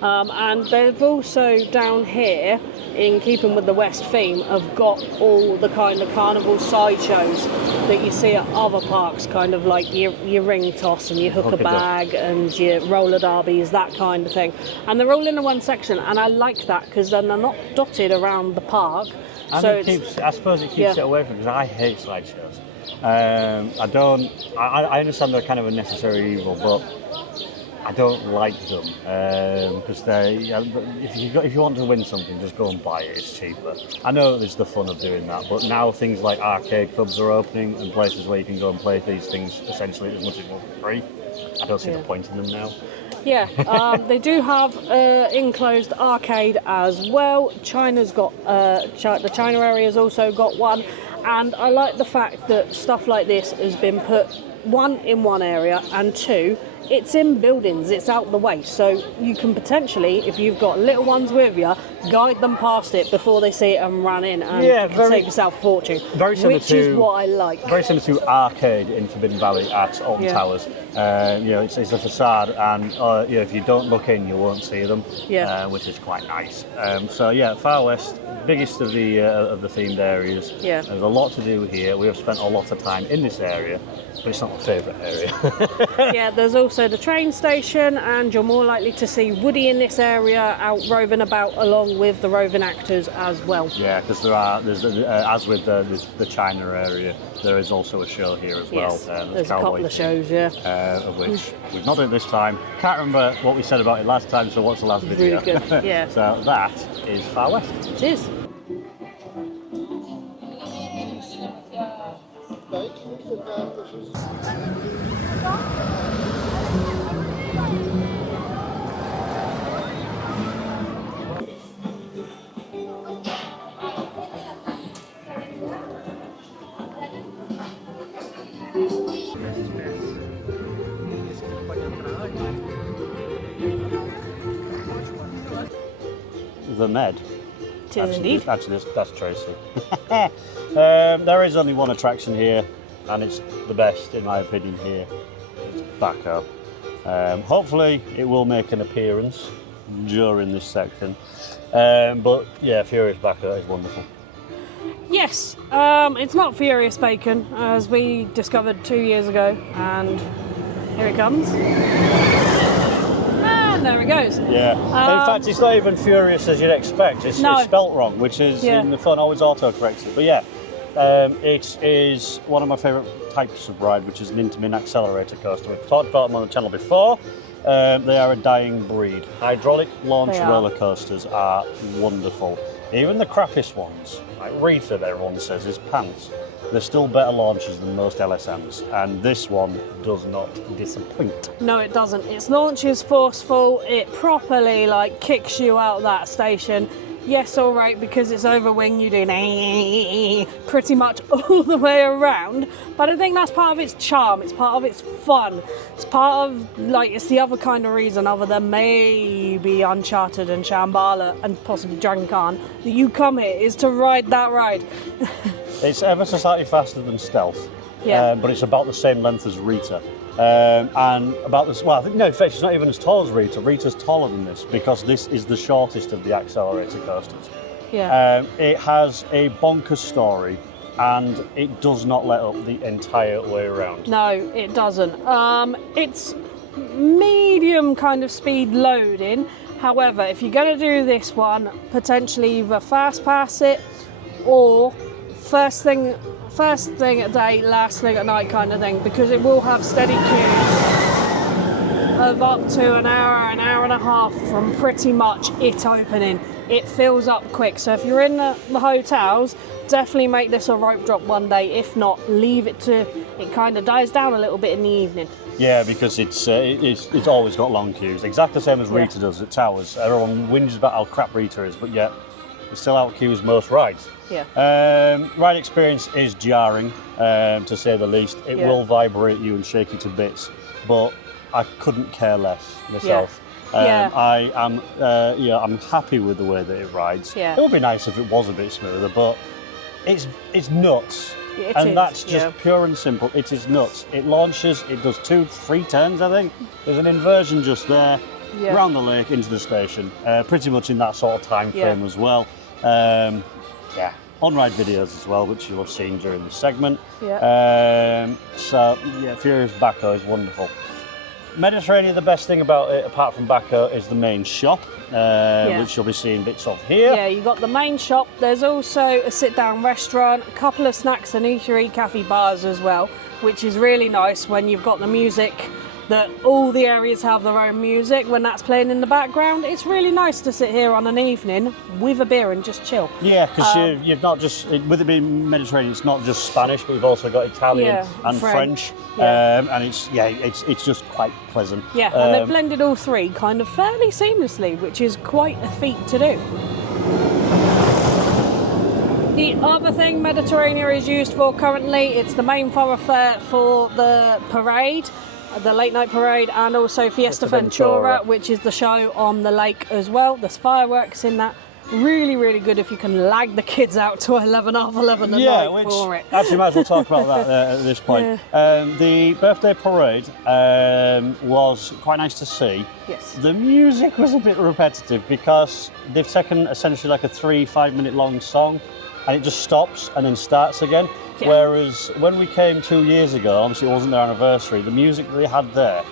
And they've also down here, in keeping with the West theme, have got all the kind of carnival sideshows that you see at other parks, kind of like your ring toss and your hooker bag and your roller derbies, that kind of thing. And they're all in the one section, and I like that because then they're not dotted around the park. And so I suppose it keeps it away from, because I hate slideshows. I understand they're kind of a necessary evil, but I don't like them because if you want to win something, just go and buy it. It's cheaper. I know there's the fun of doing that, but now things like arcade clubs are opening and places where you can go and play these things essentially as much as for free. I don't see the point in them now. Yeah, they do have enclosed arcade as well. China's got the China area's also got one, and I like the fact that stuff like this has been put, one, in one area, and two, it's in buildings, it's out the way, so you can potentially, if you've got little ones with you, guide them past it before they see it and run in, and you can save yourself a fortune. Which is what I like. Very similar to Arcade in Forbidden Valley at Alton Towers. It's a facade, and if you don't look in, you won't see them, which is quite nice. Far West, biggest of the themed areas. Yeah. There's a lot to do here. We have spent a lot of time in this area, but it's not my favourite area. Yeah, there's also the train station, and you're more likely to see Woody in this area out roving about along with the roving actors as well. Yeah, because as with the China area, there is also a show here as well. There's a couple of shows, of which we've not done this time. Can't remember what we said about it last time, so what's the last video? Really good, yeah. So that is Far West. It is. The Med. It is indeed. Actually, that's Tracy. There is only one attraction here, and it's the best in my opinion here. It's Baco. Hopefully it will make an appearance during this section. But yeah, Furious Baco is wonderful. Yes, it's not Furious Bacon, as we discovered 2 years ago, and here it comes. Ah, there it goes. Yeah. In fact, it's not even furious as you'd expect. It's spelt wrong, which is in the fun always auto-corrects it. But yeah, it is one of my favourite types of ride, which is an Intamin accelerator coaster. We've talked about them on the channel before. They are a dying breed. Hydraulic launch roller coasters are wonderful. Even the crappiest ones, like Rita, that everyone says is pants. They're still better launches than most LSMs, and this one does not disappoint. No, it doesn't. Its launch is forceful. It properly kicks you out of that station. Yes, all right, because it's over wing, you do pretty much all the way around. But I think that's part of its charm. It's part of its fun. It's part of, it's the other kind of reason, other than maybe Uncharted and Shambhala and possibly Dragon Khan, that you come here is to ride that ride. It's ever so slightly faster than Stealth, but it's about the same length as Rita. And about this, well, I think, no, in fact, it's not even as tall as Rita. Rita's taller than this because this is the shortest of the accelerator coasters. Yeah. It has a bonkers story and it does not let up the entire way around. No, it doesn't. It's medium kind of speed loading. However, if you're going to do this one, potentially either fast pass it or first thing at day, last thing at night kind of thing, because it will have steady queues of up to an hour and a half from pretty much it opening. It fills up quick, so if you're in the hotels, definitely make this a rope drop one day. If not, leave it to it kind of dies down a little bit in the evening. Yeah, because it's always got long queues, exactly the same as Rita does at Towers. Everyone whinges about how crap Rita is, but yet it still out queues most rides. Yeah. Ride experience is jarring, to say the least. It will vibrate you and shake you to bits, but I couldn't care less myself. I'm happy with the way that it rides. It would be nice if it was a bit smoother, but it's nuts. That's just pure and simple. It is nuts. It launches, it does 2-3 turns, I think. There's an inversion just there, round the lake into the station, pretty much in that sort of time frame as well. On-ride videos as well, which you'll have seen during this segment. Furious Baco is wonderful. Mediterranean, the best thing about it, apart from Baco, is the main shop, which you'll be seeing bits of here. Yeah, you've got the main shop. There's also a sit-down restaurant, a couple of snacks and eatery cafe bars as well, which is really nice when you've got the music, that all the areas have their own music when that's playing in the background. It's really nice to sit here on an evening with a beer and just chill. Yeah, because you've not just, with it being Mediterranean, it's not just Spanish, but you've also got Italian and French. And it's just quite pleasant. Yeah, and they've blended all three kind of fairly seamlessly, which is quite a feat to do. The other thing Mediterranean is used for currently, it's the main thoroughfare for the parade, the late night parade, and also Fiesta Ventura, which is the show on the lake as well. There's fireworks in that. Really, really good if you can lag the kids out to 11 at night for it. Actually, might as well talk about that at this point. The birthday parade was quite nice to see. Yes. The music was a bit repetitive because they've taken essentially like a 3-5 minute long song and it just stops and then starts again. Yeah. Whereas when we came 2 years ago, obviously it wasn't their anniversary, the music that they had there,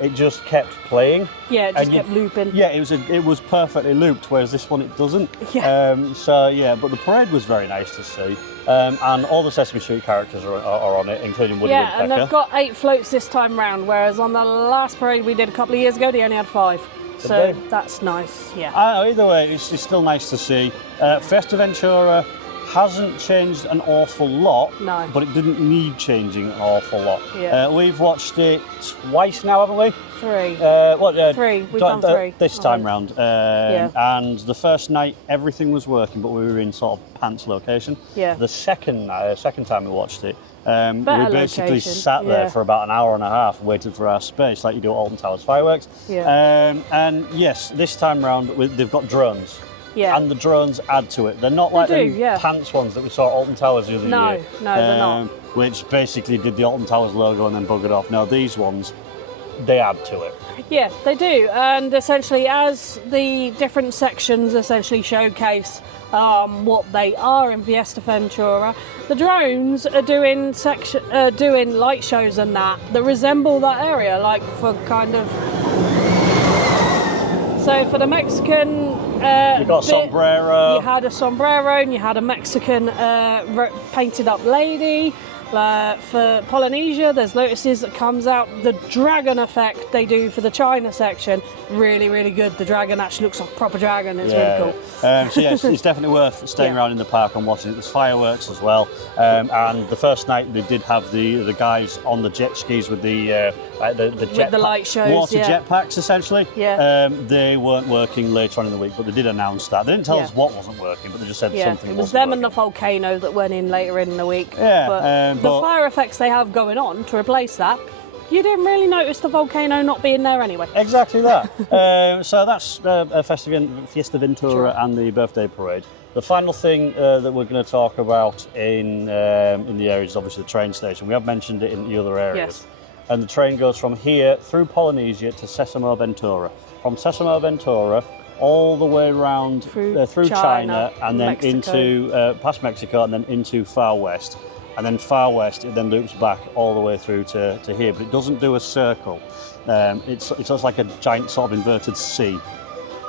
it just kept playing. Yeah, it just kept looping. Yeah, it was perfectly looped, whereas this one it doesn't. Yeah. But the parade was very nice to see. And all the Sesame Street characters are on it, including Woody Woodpecker. Yeah, and they've got 8 floats this time round, whereas on the last parade we did a couple of years ago, they only had 5. So that's nice, yeah. Either way, it's still nice to see. Fiesta Ventura hasn't changed an awful lot, but it didn't need changing an awful lot. Yeah. We've watched it twice now, haven't we? 3. 3. We've done 3. This time round. And the first night, everything was working, but we were in sort of pants location. Yeah. The second time we watched it, we basically sat there for about an hour and a half waiting for our space, like you do at Alton Towers fireworks. Yeah. And yes, this time round, they've got drones. Yeah. And the drones add to it. They're not like the pants ones that we saw at Alton Towers the other year. No, they're not. Which basically did the Alton Towers logo and then buggered off. No, these ones, they add to it. Yeah, they do. And essentially, as the different sections essentially showcase what they are in Fiesta Ventura, the drones are doing light shows and that resemble that area, like for kind of So for the Mexican you got a sombrero. You had a sombrero and you had a Mexican painted up lady. For Polynesia, there's lotuses that comes out. The dragon effect they do for the China section, really, really good. The dragon actually looks like a proper dragon. It's really cool. So yeah, it's definitely worth staying around in the park and watching it. There's fireworks as well. And the first night they did have the guys on the jet skis with the light shows, water jetpacks essentially. Yeah. They weren't working later on in the week, but they did announce that. They didn't tell us what wasn't working, but they just said something. It was them and the volcano that went in later in the week. Yeah. But the fire effects they have going on to replace that, you didn't really notice the volcano not being there anyway. Exactly that. So that's Fiesta Ventura and the birthday parade. The final thing that we're going to talk about in the area is obviously the train station. We have mentioned it in the other areas. Yes. And the train goes from here through Polynesia to Sesamo Ventura. From Sesamo Ventura all the way around through China and then into past Mexico and then into Far West. And then Far West, it then loops back all the way through to here, but it doesn't do a circle. It's just like a giant sort of inverted C.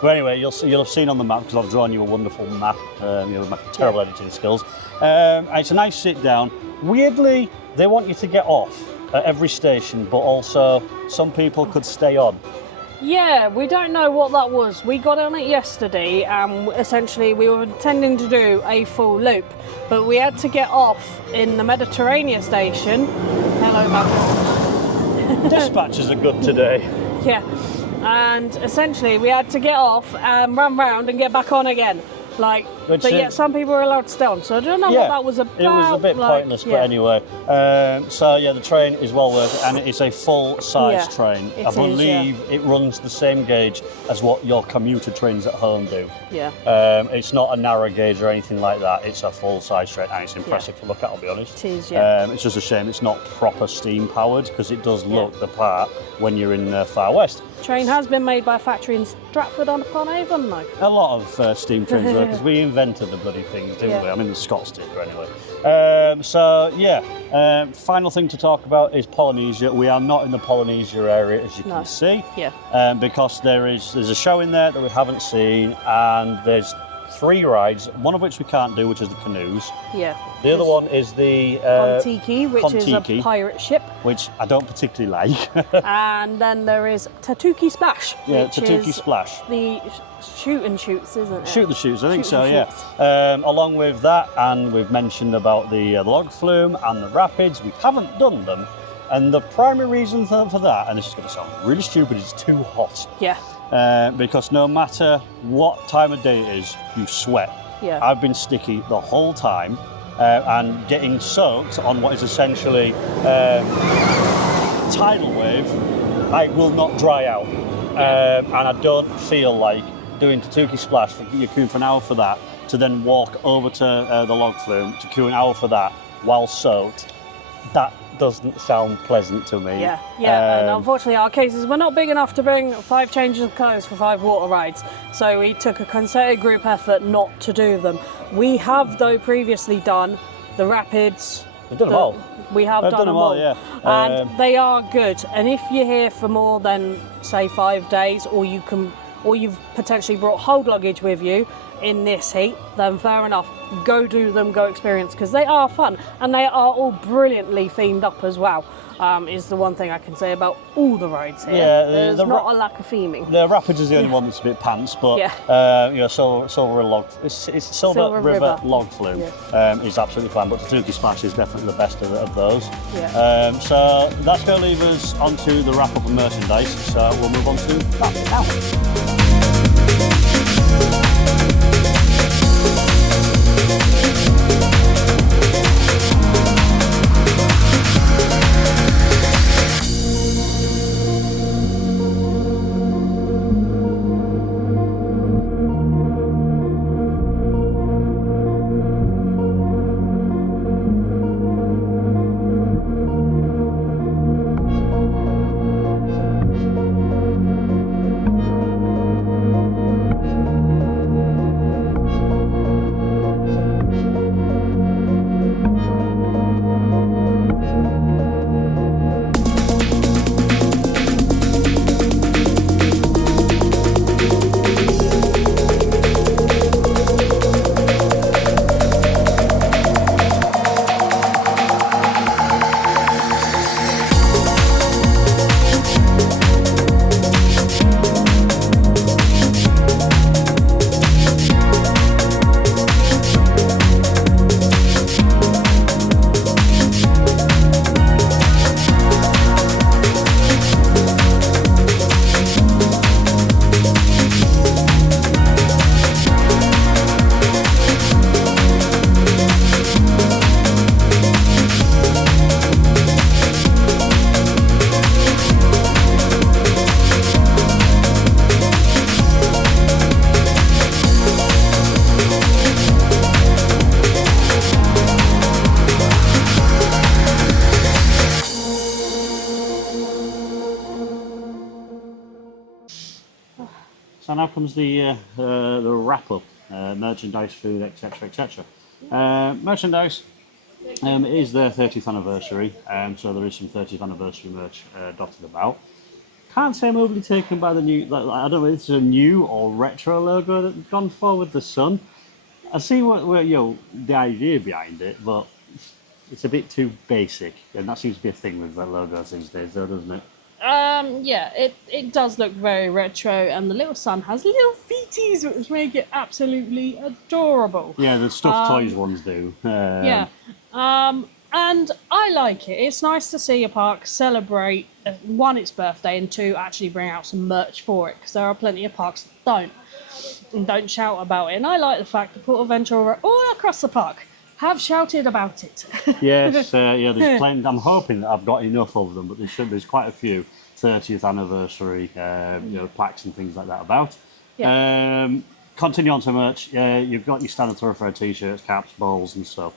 But anyway, you'll have seen on the map, because I've drawn you a wonderful map, my terrible editing skills. It's a nice sit down. Weirdly, they want you to get off at every station, but also some people could stay on. Yeah, we don't know what that was. We got on it yesterday and essentially we were intending to do a full loop, but we had to get off in the Mediterranean station. Hello, Malcolm. Dispatches are good today. Yeah, and essentially we had to get off and run round and get back on again. But yet some people were allowed to stay on, so I don't know what that was about. It was a bit pointless, but anyway. So yeah, the train is well worth it, and it's a full-size train. I believe it runs the same gauge as what your commuter trains at home do. Yeah. It's not a narrow gauge or anything like that. It's a full-size train, and it's impressive to look at, I'll be honest. It is, yeah. It's just a shame it's not proper steam-powered, because it does look the part when you're in Far West. Train has been made by a factory in Stratford-on-Avon, though. A lot of steam trains were, because we invented the bloody things, didn't we? I mean, the Scots did, but anyway. Final thing to talk about is Polynesia. We are not in the Polynesia area, as you can see, because there's a show in there that we haven't seen, and there's 3 rides, one of which we can't do, which is the canoes. Yeah. The other one is the Kon-Tiki, which is a pirate ship, which I don't particularly like. And then there is Tatuki Splash. Yeah, Tatuki Splash. The shoot and shoots, isn't it? Shoot the shoots, I think so. Yeah. Along with that, and we've mentioned about the log flume and the rapids. We haven't done them, and the primary reason for that, and this is going to sound really stupid, is it's too hot. Yeah. Because no matter what time of day it is, you sweat. Yeah. I've been sticky the whole time and getting soaked on what is essentially tidal wave. I will not dry out, and I don't feel like doing Tatuki Splash. You're queuing for an hour for that, to then walk over to the log flume to queue an hour for that while soaked. That doesn't sound pleasant to me. Yeah, and unfortunately our cases were not big enough to bring 5 changes of clothes for 5 water rides, so we took a concerted group effort not to do them. We have though previously done the rapids. We've done them all. We have done them all, yeah. And they are good, and if you're here for more than say 5 days, or you've potentially brought hold luggage with you in this heat, then fair enough, go do them, go experience, because they are fun and they are all brilliantly themed up as well. Is the one thing I can say about all the rides here. Yeah, there's not a lack of theming. The rapids is the only one that's a bit pants, but Silver River log flume is absolutely fine, but Tatuki Splash is definitely the best of those. Yeah. So that's going to leave us onto the wrap up of merchandise, so we'll move on to that now. so now comes the wrap up, merchandise, food, etc., etc. Merchandise. It is their 30th anniversary, so there is some 30th anniversary merch dotted about. Can't say I'm overly taken by the new. I don't know if it's a new or retro logo that's gone for with the sun. I see what the idea behind it, but it's a bit too basic, and that seems to be a thing with the logos these days, though, doesn't it? Yeah, it does look very retro, and the little sun has little feeties, which make it absolutely adorable. Yeah, the stuffed toys ones do. Yeah. And I like it. It's nice to see a park celebrate, one, its birthday, and two, actually bring out some merch for it, because there are plenty of parks that don't, and don't shout about it. And I like the fact that Portaventura all across the park have shouted about it. Yes, there's plenty. I'm hoping that I've got enough of them, but there's quite a few 30th anniversary, plaques and things like that about. Yeah. Continue on to merch. You've got your standard thoroughfare t-shirts, caps, bowls, and stuff.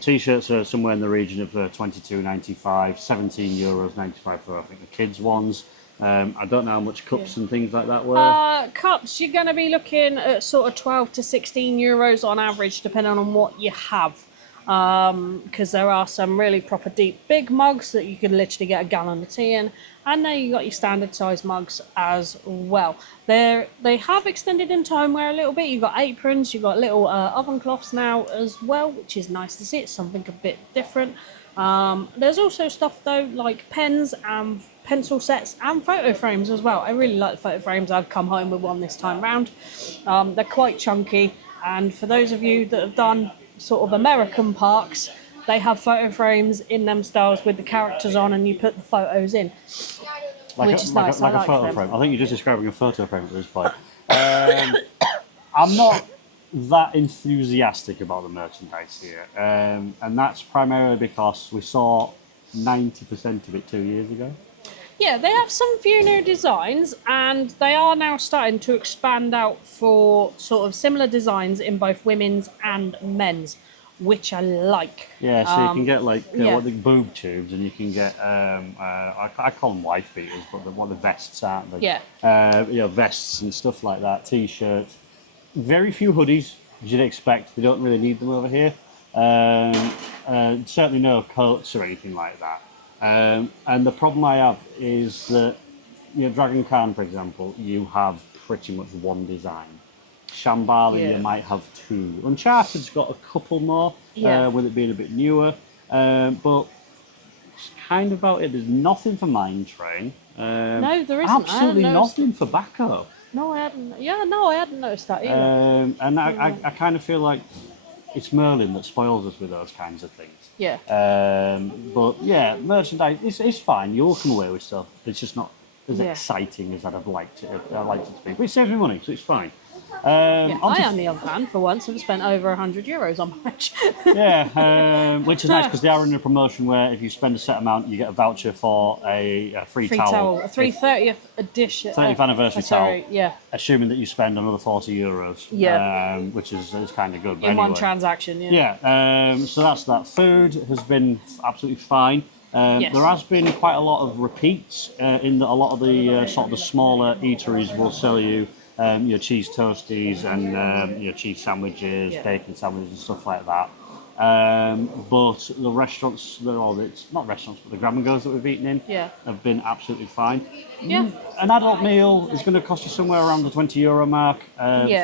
T-shirts are somewhere in the region of €22.95, €17.95 for I think the kids ones. I don't know how much cups and things like that were. Cups, you're going to be looking at sort of 12 to 16 euros on average, depending on what you have. Because there are some really proper deep big mugs that you can literally get a gallon of tea in, and then you got your standard size mugs as well. They have extended into homeware a little bit. You've got aprons, you've got little oven cloths now as well, which is nice to see. It's something a bit different. There's also stuff though like pens and pencil sets and photo frames as well. I really like the photo frames. I've come home with one this time round. They're quite chunky, and for those of you that have done sort of American parks, they have photo frames in them styles with the characters on, and you put the photos in, which is nice. Like a photo frame. I think you're just describing a photo frame at this point. I'm not that enthusiastic about the merchandise here, and that's primarily because we saw 90% of it 2 years ago. Yeah, they have some few new designs, and they are now starting to expand out for sort of similar designs in both women's and men's, which I like. Yeah, so you can get what the boob tubes, and you can get I call them wife beaters, but what the vests aren't they? Yeah. Vests and stuff like that, t-shirts. Very few hoodies, as you'd expect. They don't really need them over here. Certainly no coats or anything like that. And the problem I have is that, Dragon Khan, for example, you have pretty much one design. Shambhala, you might have two. Uncharted's got a couple more, with it being a bit newer. But it's kind of about it. There's nothing for Mine Train. No, there isn't. Absolutely nothing for Baco. No, I hadn't. Yeah, no, I hadn't noticed that either. And I kind of feel like it's Merlin that spoils us with those kinds of things. Yeah. But yeah, merchandise it's fine. You'll come away with stuff. It's just not as exciting as I'd have liked it to be. But it saves me money, so it's fine. I, on the other hand, for once, have spent over €100 on merch. Which is nice because they are in a promotion where if you spend a set amount, you get a voucher for a free towel. A 30th edition. 30th anniversary towel. Yeah. Assuming that you spend another €40. Yeah. Which is kind of good. In one transaction, yeah. Yeah. So that's that. Food has been absolutely fine. Yes. There has been quite a lot of repeats in that a lot of the sort of the smaller eateries will sell you your cheese toasties and your cheese sandwiches, bacon sandwiches and stuff like that. But the restaurants, it's not restaurants, but the grab and goes that we've eaten in have been absolutely fine. Yeah. An adult meal is going to cost you somewhere around the €20 mark.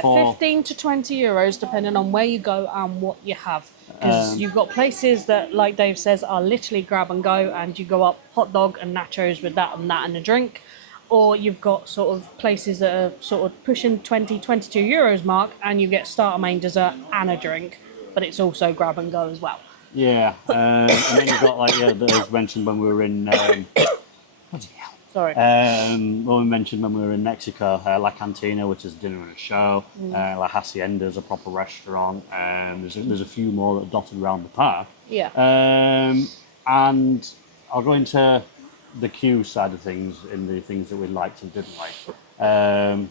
For 15 to €20, depending on where you go and what you have. Because you've got places that, like Dave says, are literally grab and go, and you go up hot dog and nachos with that and a drink. Or you've got sort of places that are sort of pushing 20, €22 mark, and you get starter, main, dessert, and a drink. But it's also grab and go as well. Yeah, and then you've got as mentioned when we were in. Sorry. Well, we mentioned when we were in Mexico, La Cantina, which is dinner and a show. La Hacienda is a proper restaurant. There's a few more that are dotted around the park. Yeah. And I'll go into the queue side of things in the things that we liked and didn't like.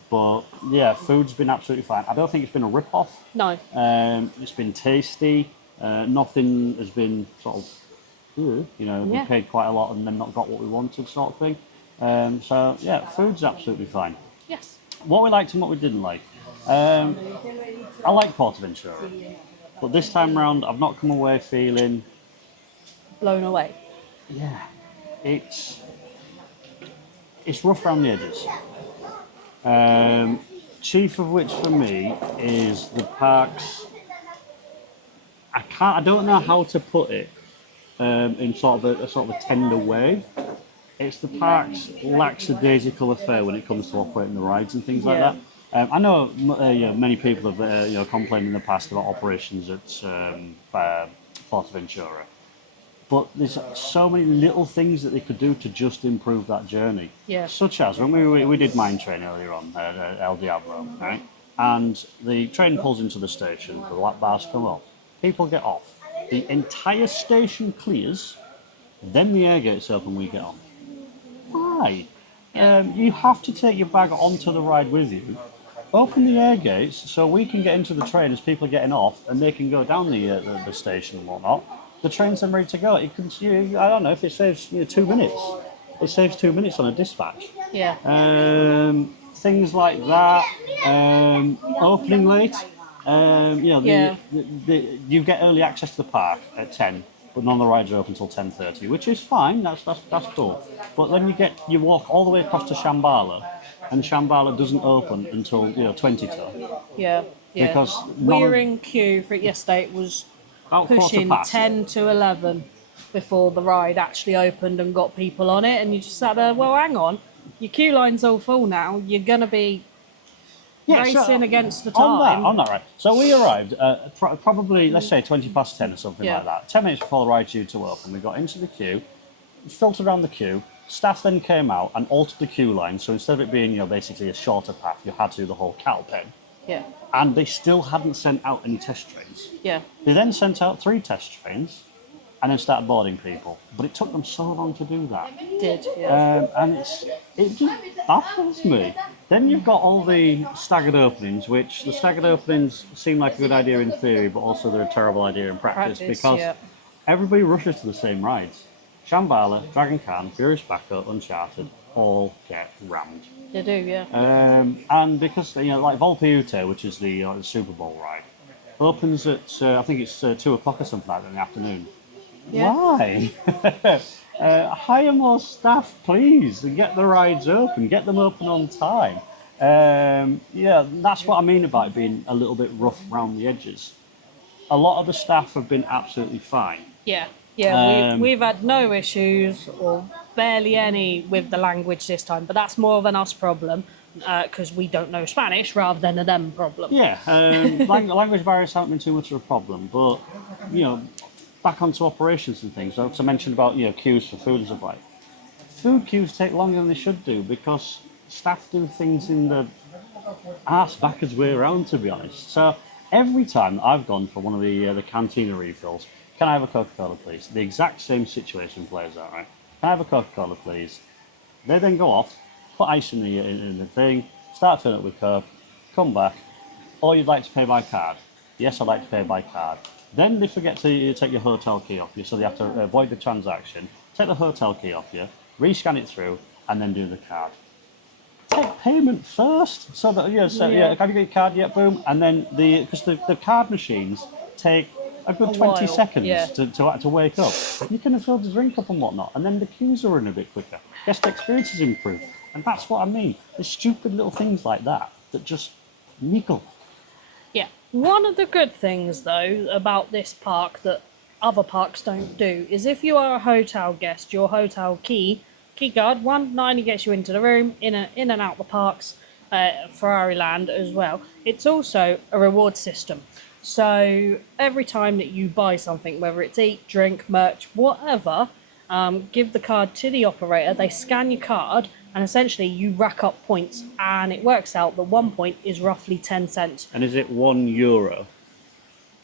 But yeah, food's been absolutely fine. I don't think it's been a rip-off. No. It's been tasty. Nothing has been sort of, we paid quite a lot and then not got what we wanted sort of thing. So yeah, food's absolutely fine. Yes. What we liked and what we didn't like. I like Portaventura, but this time round, I've not come away feeling. Blown away. Yeah, it's rough around the edges. Chief of which for me is the parks. I don't know how to put it in sort of a tender way. It's the park's lackadaisical affair when it comes to operating the rides and things like that. I know, many people have complained in the past about operations at Portaventura, but there's so many little things that they could do to just improve that journey. Yeah. Such as when we did Mine Train earlier on at El Diablo, right? And the train pulls into the station, the lap bars come up, people get off, the entire station clears, then the air gates open, we get on. Why? You have to take your bag onto the ride with you. Open the air gates so we can get into the train as people are getting off, and they can go down the station and whatnot. The train's then ready to go. I don't know if it saves 2 minutes. It saves 2 minutes on a dispatch. Yeah. Things like that. Opening late. You get early access to the park at 10. But none of the rides are open until 10:30, which is fine. That's cool. But then you walk all the way across to Shambhala, and Shambhala doesn't open until 20 to. Yeah. Because we were in queue for it yesterday. It was pushing 10 to 11 before the ride actually opened and got people on it, and you just sat there. Well, hang on, your queue line's all full now. You're gonna be racing against the time. On that, right. So we arrived probably, let's say, 20 past 10 or something like that. 10 minutes before the ride due to open. We got into the queue, filtered around the queue. Staff then came out and altered the queue line. So instead of it being basically a shorter path, you had to do the whole cattle pen. Yeah. And they still hadn't sent out any test trains. Yeah. They then sent out 3 test trains and then started boarding people. But it took them so long to do that. It did, yeah. And it just baffles me. Then you've got all the staggered openings, which the staggered openings seem like a good idea in theory, but also they're a terrible idea in practice because everybody rushes to the same rides. Shambhala, Dragon Khan, Furious Bacco, Uncharted all get rammed. They do, yeah. And because, like Volpiute, which is the Super Bowl ride, opens at, I think it's 2 o'clock or something like that in the afternoon. Yeah. Why? Hire more staff, please, and get the rides open. Get them open on time. That's what I mean about it being a little bit rough around the edges. A lot of the staff have been absolutely fine. Yeah, we've had no issues or barely any with the language this time, but that's more of an us problem because we don't know Spanish rather than a them problem. Yeah, language barriers haven't been too much of a problem, but back onto operations and things. So I mentioned about queues for food and stuff like. Food queues take longer than they should do because staff do things in the arse backwards way around, to be honest. So every time I've gone for one of the cantina refills, can I have a Coca-Cola, please? The exact same situation plays out, right? Can I have a Coca-Cola, please? They then go off, put ice in the thing, start filling it with Coke, come back. Or you'd like to pay by card? Yes, I'd like to pay by card. Then they forget to take your hotel key off you, so they have to avoid the transaction, take the hotel key off you, rescan it through, and then do the card. Take payment first, so that have you got your card yet? Boom, and then because the card machines take a good 20 seconds to wake up. You can have filled the drink up and whatnot, and then the queues are running a bit quicker. Guest experience is improved, and that's what I mean. There's stupid little things like that just niggle. Yeah. One of the good things, though, about this park that other parks don't do is if you are a hotel guest, your hotel key card, not only gets you into the room, in and out the parks, Ferrari Land as well, it's also a reward system. So every time that you buy something, whether it's eat, drink, merch, whatever, give the card to the operator, they scan your card, and essentially you rack up points, and it works out that 1 point is roughly 10 cents. And is it €1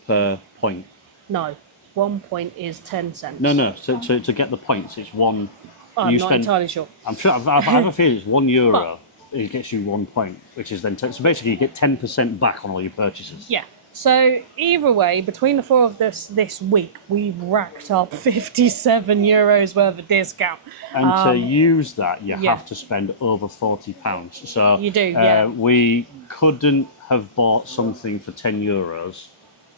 per point? No, 1 point is 10 cents. No. So to get the points, it's one. I'm not entirely sure. I'm sure. I have a feeling it's €1. But it gets you 1 point, which is then so basically you get 10% back on all your purchases. Yeah. So either way, between the four of us this week, we've racked up €57 worth of discount. And to use that, you have to spend over £40. So you do, yeah. We couldn't have bought something for €10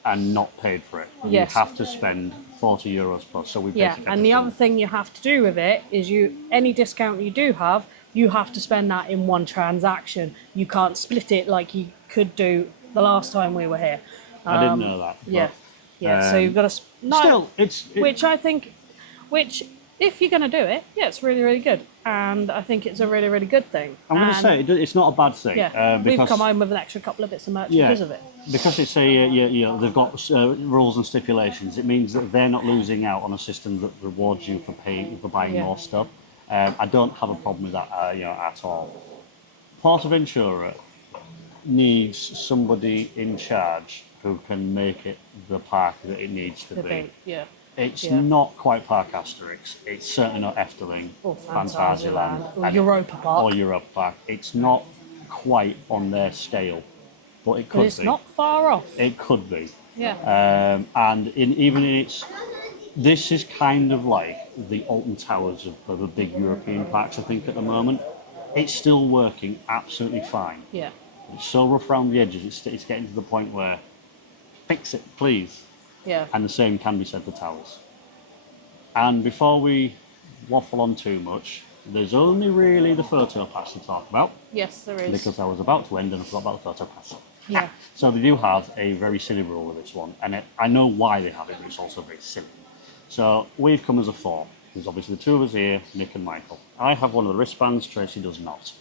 and not paid for it. Yes. You have to spend €40 plus. So we basically and the other thing you have to do with it is any discount you do have, you have to spend that in one transaction. You can't split it like you could do the last time we were here. I didn't know that. So you've got to which I think, if you're going to do it, it's really, really good, and I think it's a really, really good thing. I'm going to say it's not a bad thing. Yeah, we've come home with an extra couple of bits of merch because of it. Because it's they've got rules and stipulations. It means that they're not losing out on a system that rewards you for buying more stuff. I don't have a problem with that, at all. Portaventura needs somebody in charge who can make it the park that it needs to be. It's not quite Park Asterix. It's certainly not Efteling or Fantasyland or Europa Park. It's not quite on their scale, but it could be. It's not far off. It could be. Yeah. This is kind of like the Alton Towers of the big European parks, I think, at the moment. It's still working absolutely fine. Yeah. It's so rough around the edges, it's getting to the point where, fix it, please. Yeah. And the same can be said for towers. And before we waffle on too much, there's only really the photo pass to talk about. Yes, there is. Because I was about to end and I forgot about the photo pass. Yeah. So they do have a very silly rule with this one, and I know why they have it, but it's also very silly. So we've come as a four. There's obviously the two of us here, Nick and Michael. I have one of the wristbands, Tracy does not.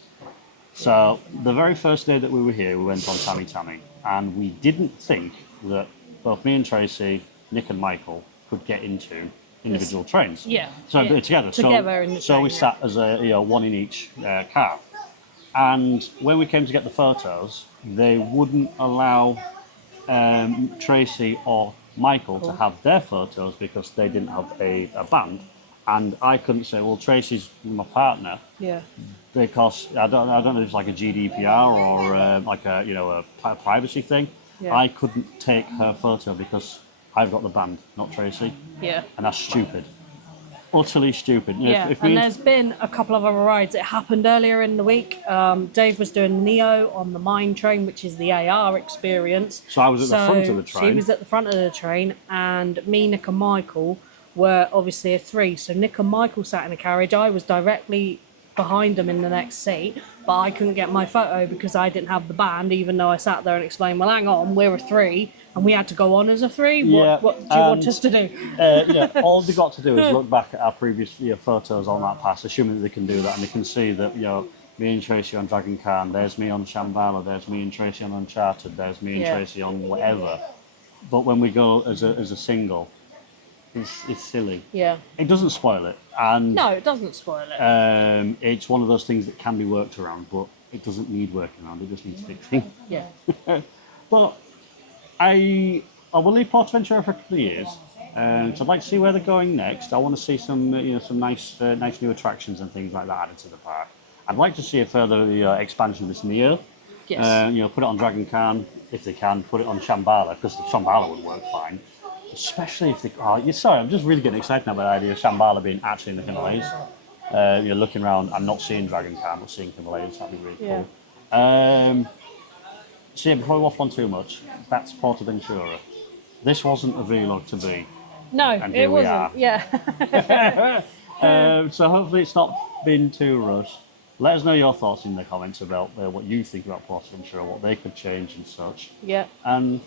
So the very first day that we were here, we went on Tammy, and we didn't think that both me and Tracy, Nick and Michael could get into individual trains. Yeah. So together. So we sat as one in each car. And when we came to get the photos, they wouldn't allow Tracy or Michael to have their photos because they didn't have a band. And I couldn't say, well, Tracy's my partner. Yeah. Because I don't know if it's like a GDPR or like a privacy thing. Yeah. I couldn't take her photo because I've got the band, not Tracy. Yeah. And that's stupid. Utterly stupid. Yeah, and there's been a couple of other rides. It happened earlier in the week. Dave was doing Neo on the Mine train, which is the AR experience. So I was at the front of the train. She was at the front of the train, and me, Nick and Michael were obviously a three. So Nick and Michael sat in a carriage. I was directly behind them in the next seat, but I couldn't get my photo because I didn't have the band, even though I sat there and explained, well, hang on, we're a three, and we had to go on as a three. What do you want us to do? All they've got to do is look back at our previous photos on that pass, assuming that they can do that, and they can see that, me and Tracy on Dragon Khan, there's me on Shambhala, there's me and Tracy on Uncharted, there's me and Tracy on whatever. But when we go as a single, it's silly. Yeah. It doesn't spoil it. And no, it doesn't spoil it. It's one of those things that can be worked around, but it doesn't need working around. It just needs fixing. Yeah. But I will leave Portaventura for a couple of years. So I'd like to see where they're going next. I want to see some some nice new attractions and things like that added to the park. I'd like to see a further expansion of this Neo. Yes. Put it on Dragon Khan if they can. Put it on Shambhala because the Shambhala would work fine. Especially if they... I'm just really getting excited about the idea of Shambhala being actually in the Himalayas. You're looking around, I'm not seeing Dragon Khan, but seeing Himalayas, that'd be really cool. So before we waffle on too much, that's Portaventura. This wasn't a vlog to be. No, it wasn't. Are. Yeah. So hopefully it's not been too rushed. Let us know your thoughts in the comments about what you think about Portaventura, what they could change and such. Yeah. And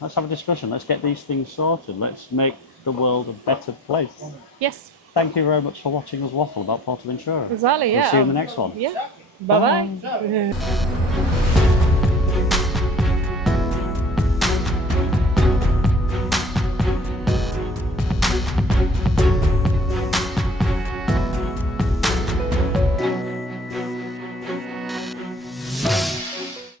let's have a discussion. Let's get these things sorted. Let's make the world a better place. Yes. Thank you very much for watching us waffle about Portaventura. Exactly, yeah. We'll see you in the next one. Yeah. Bye-bye.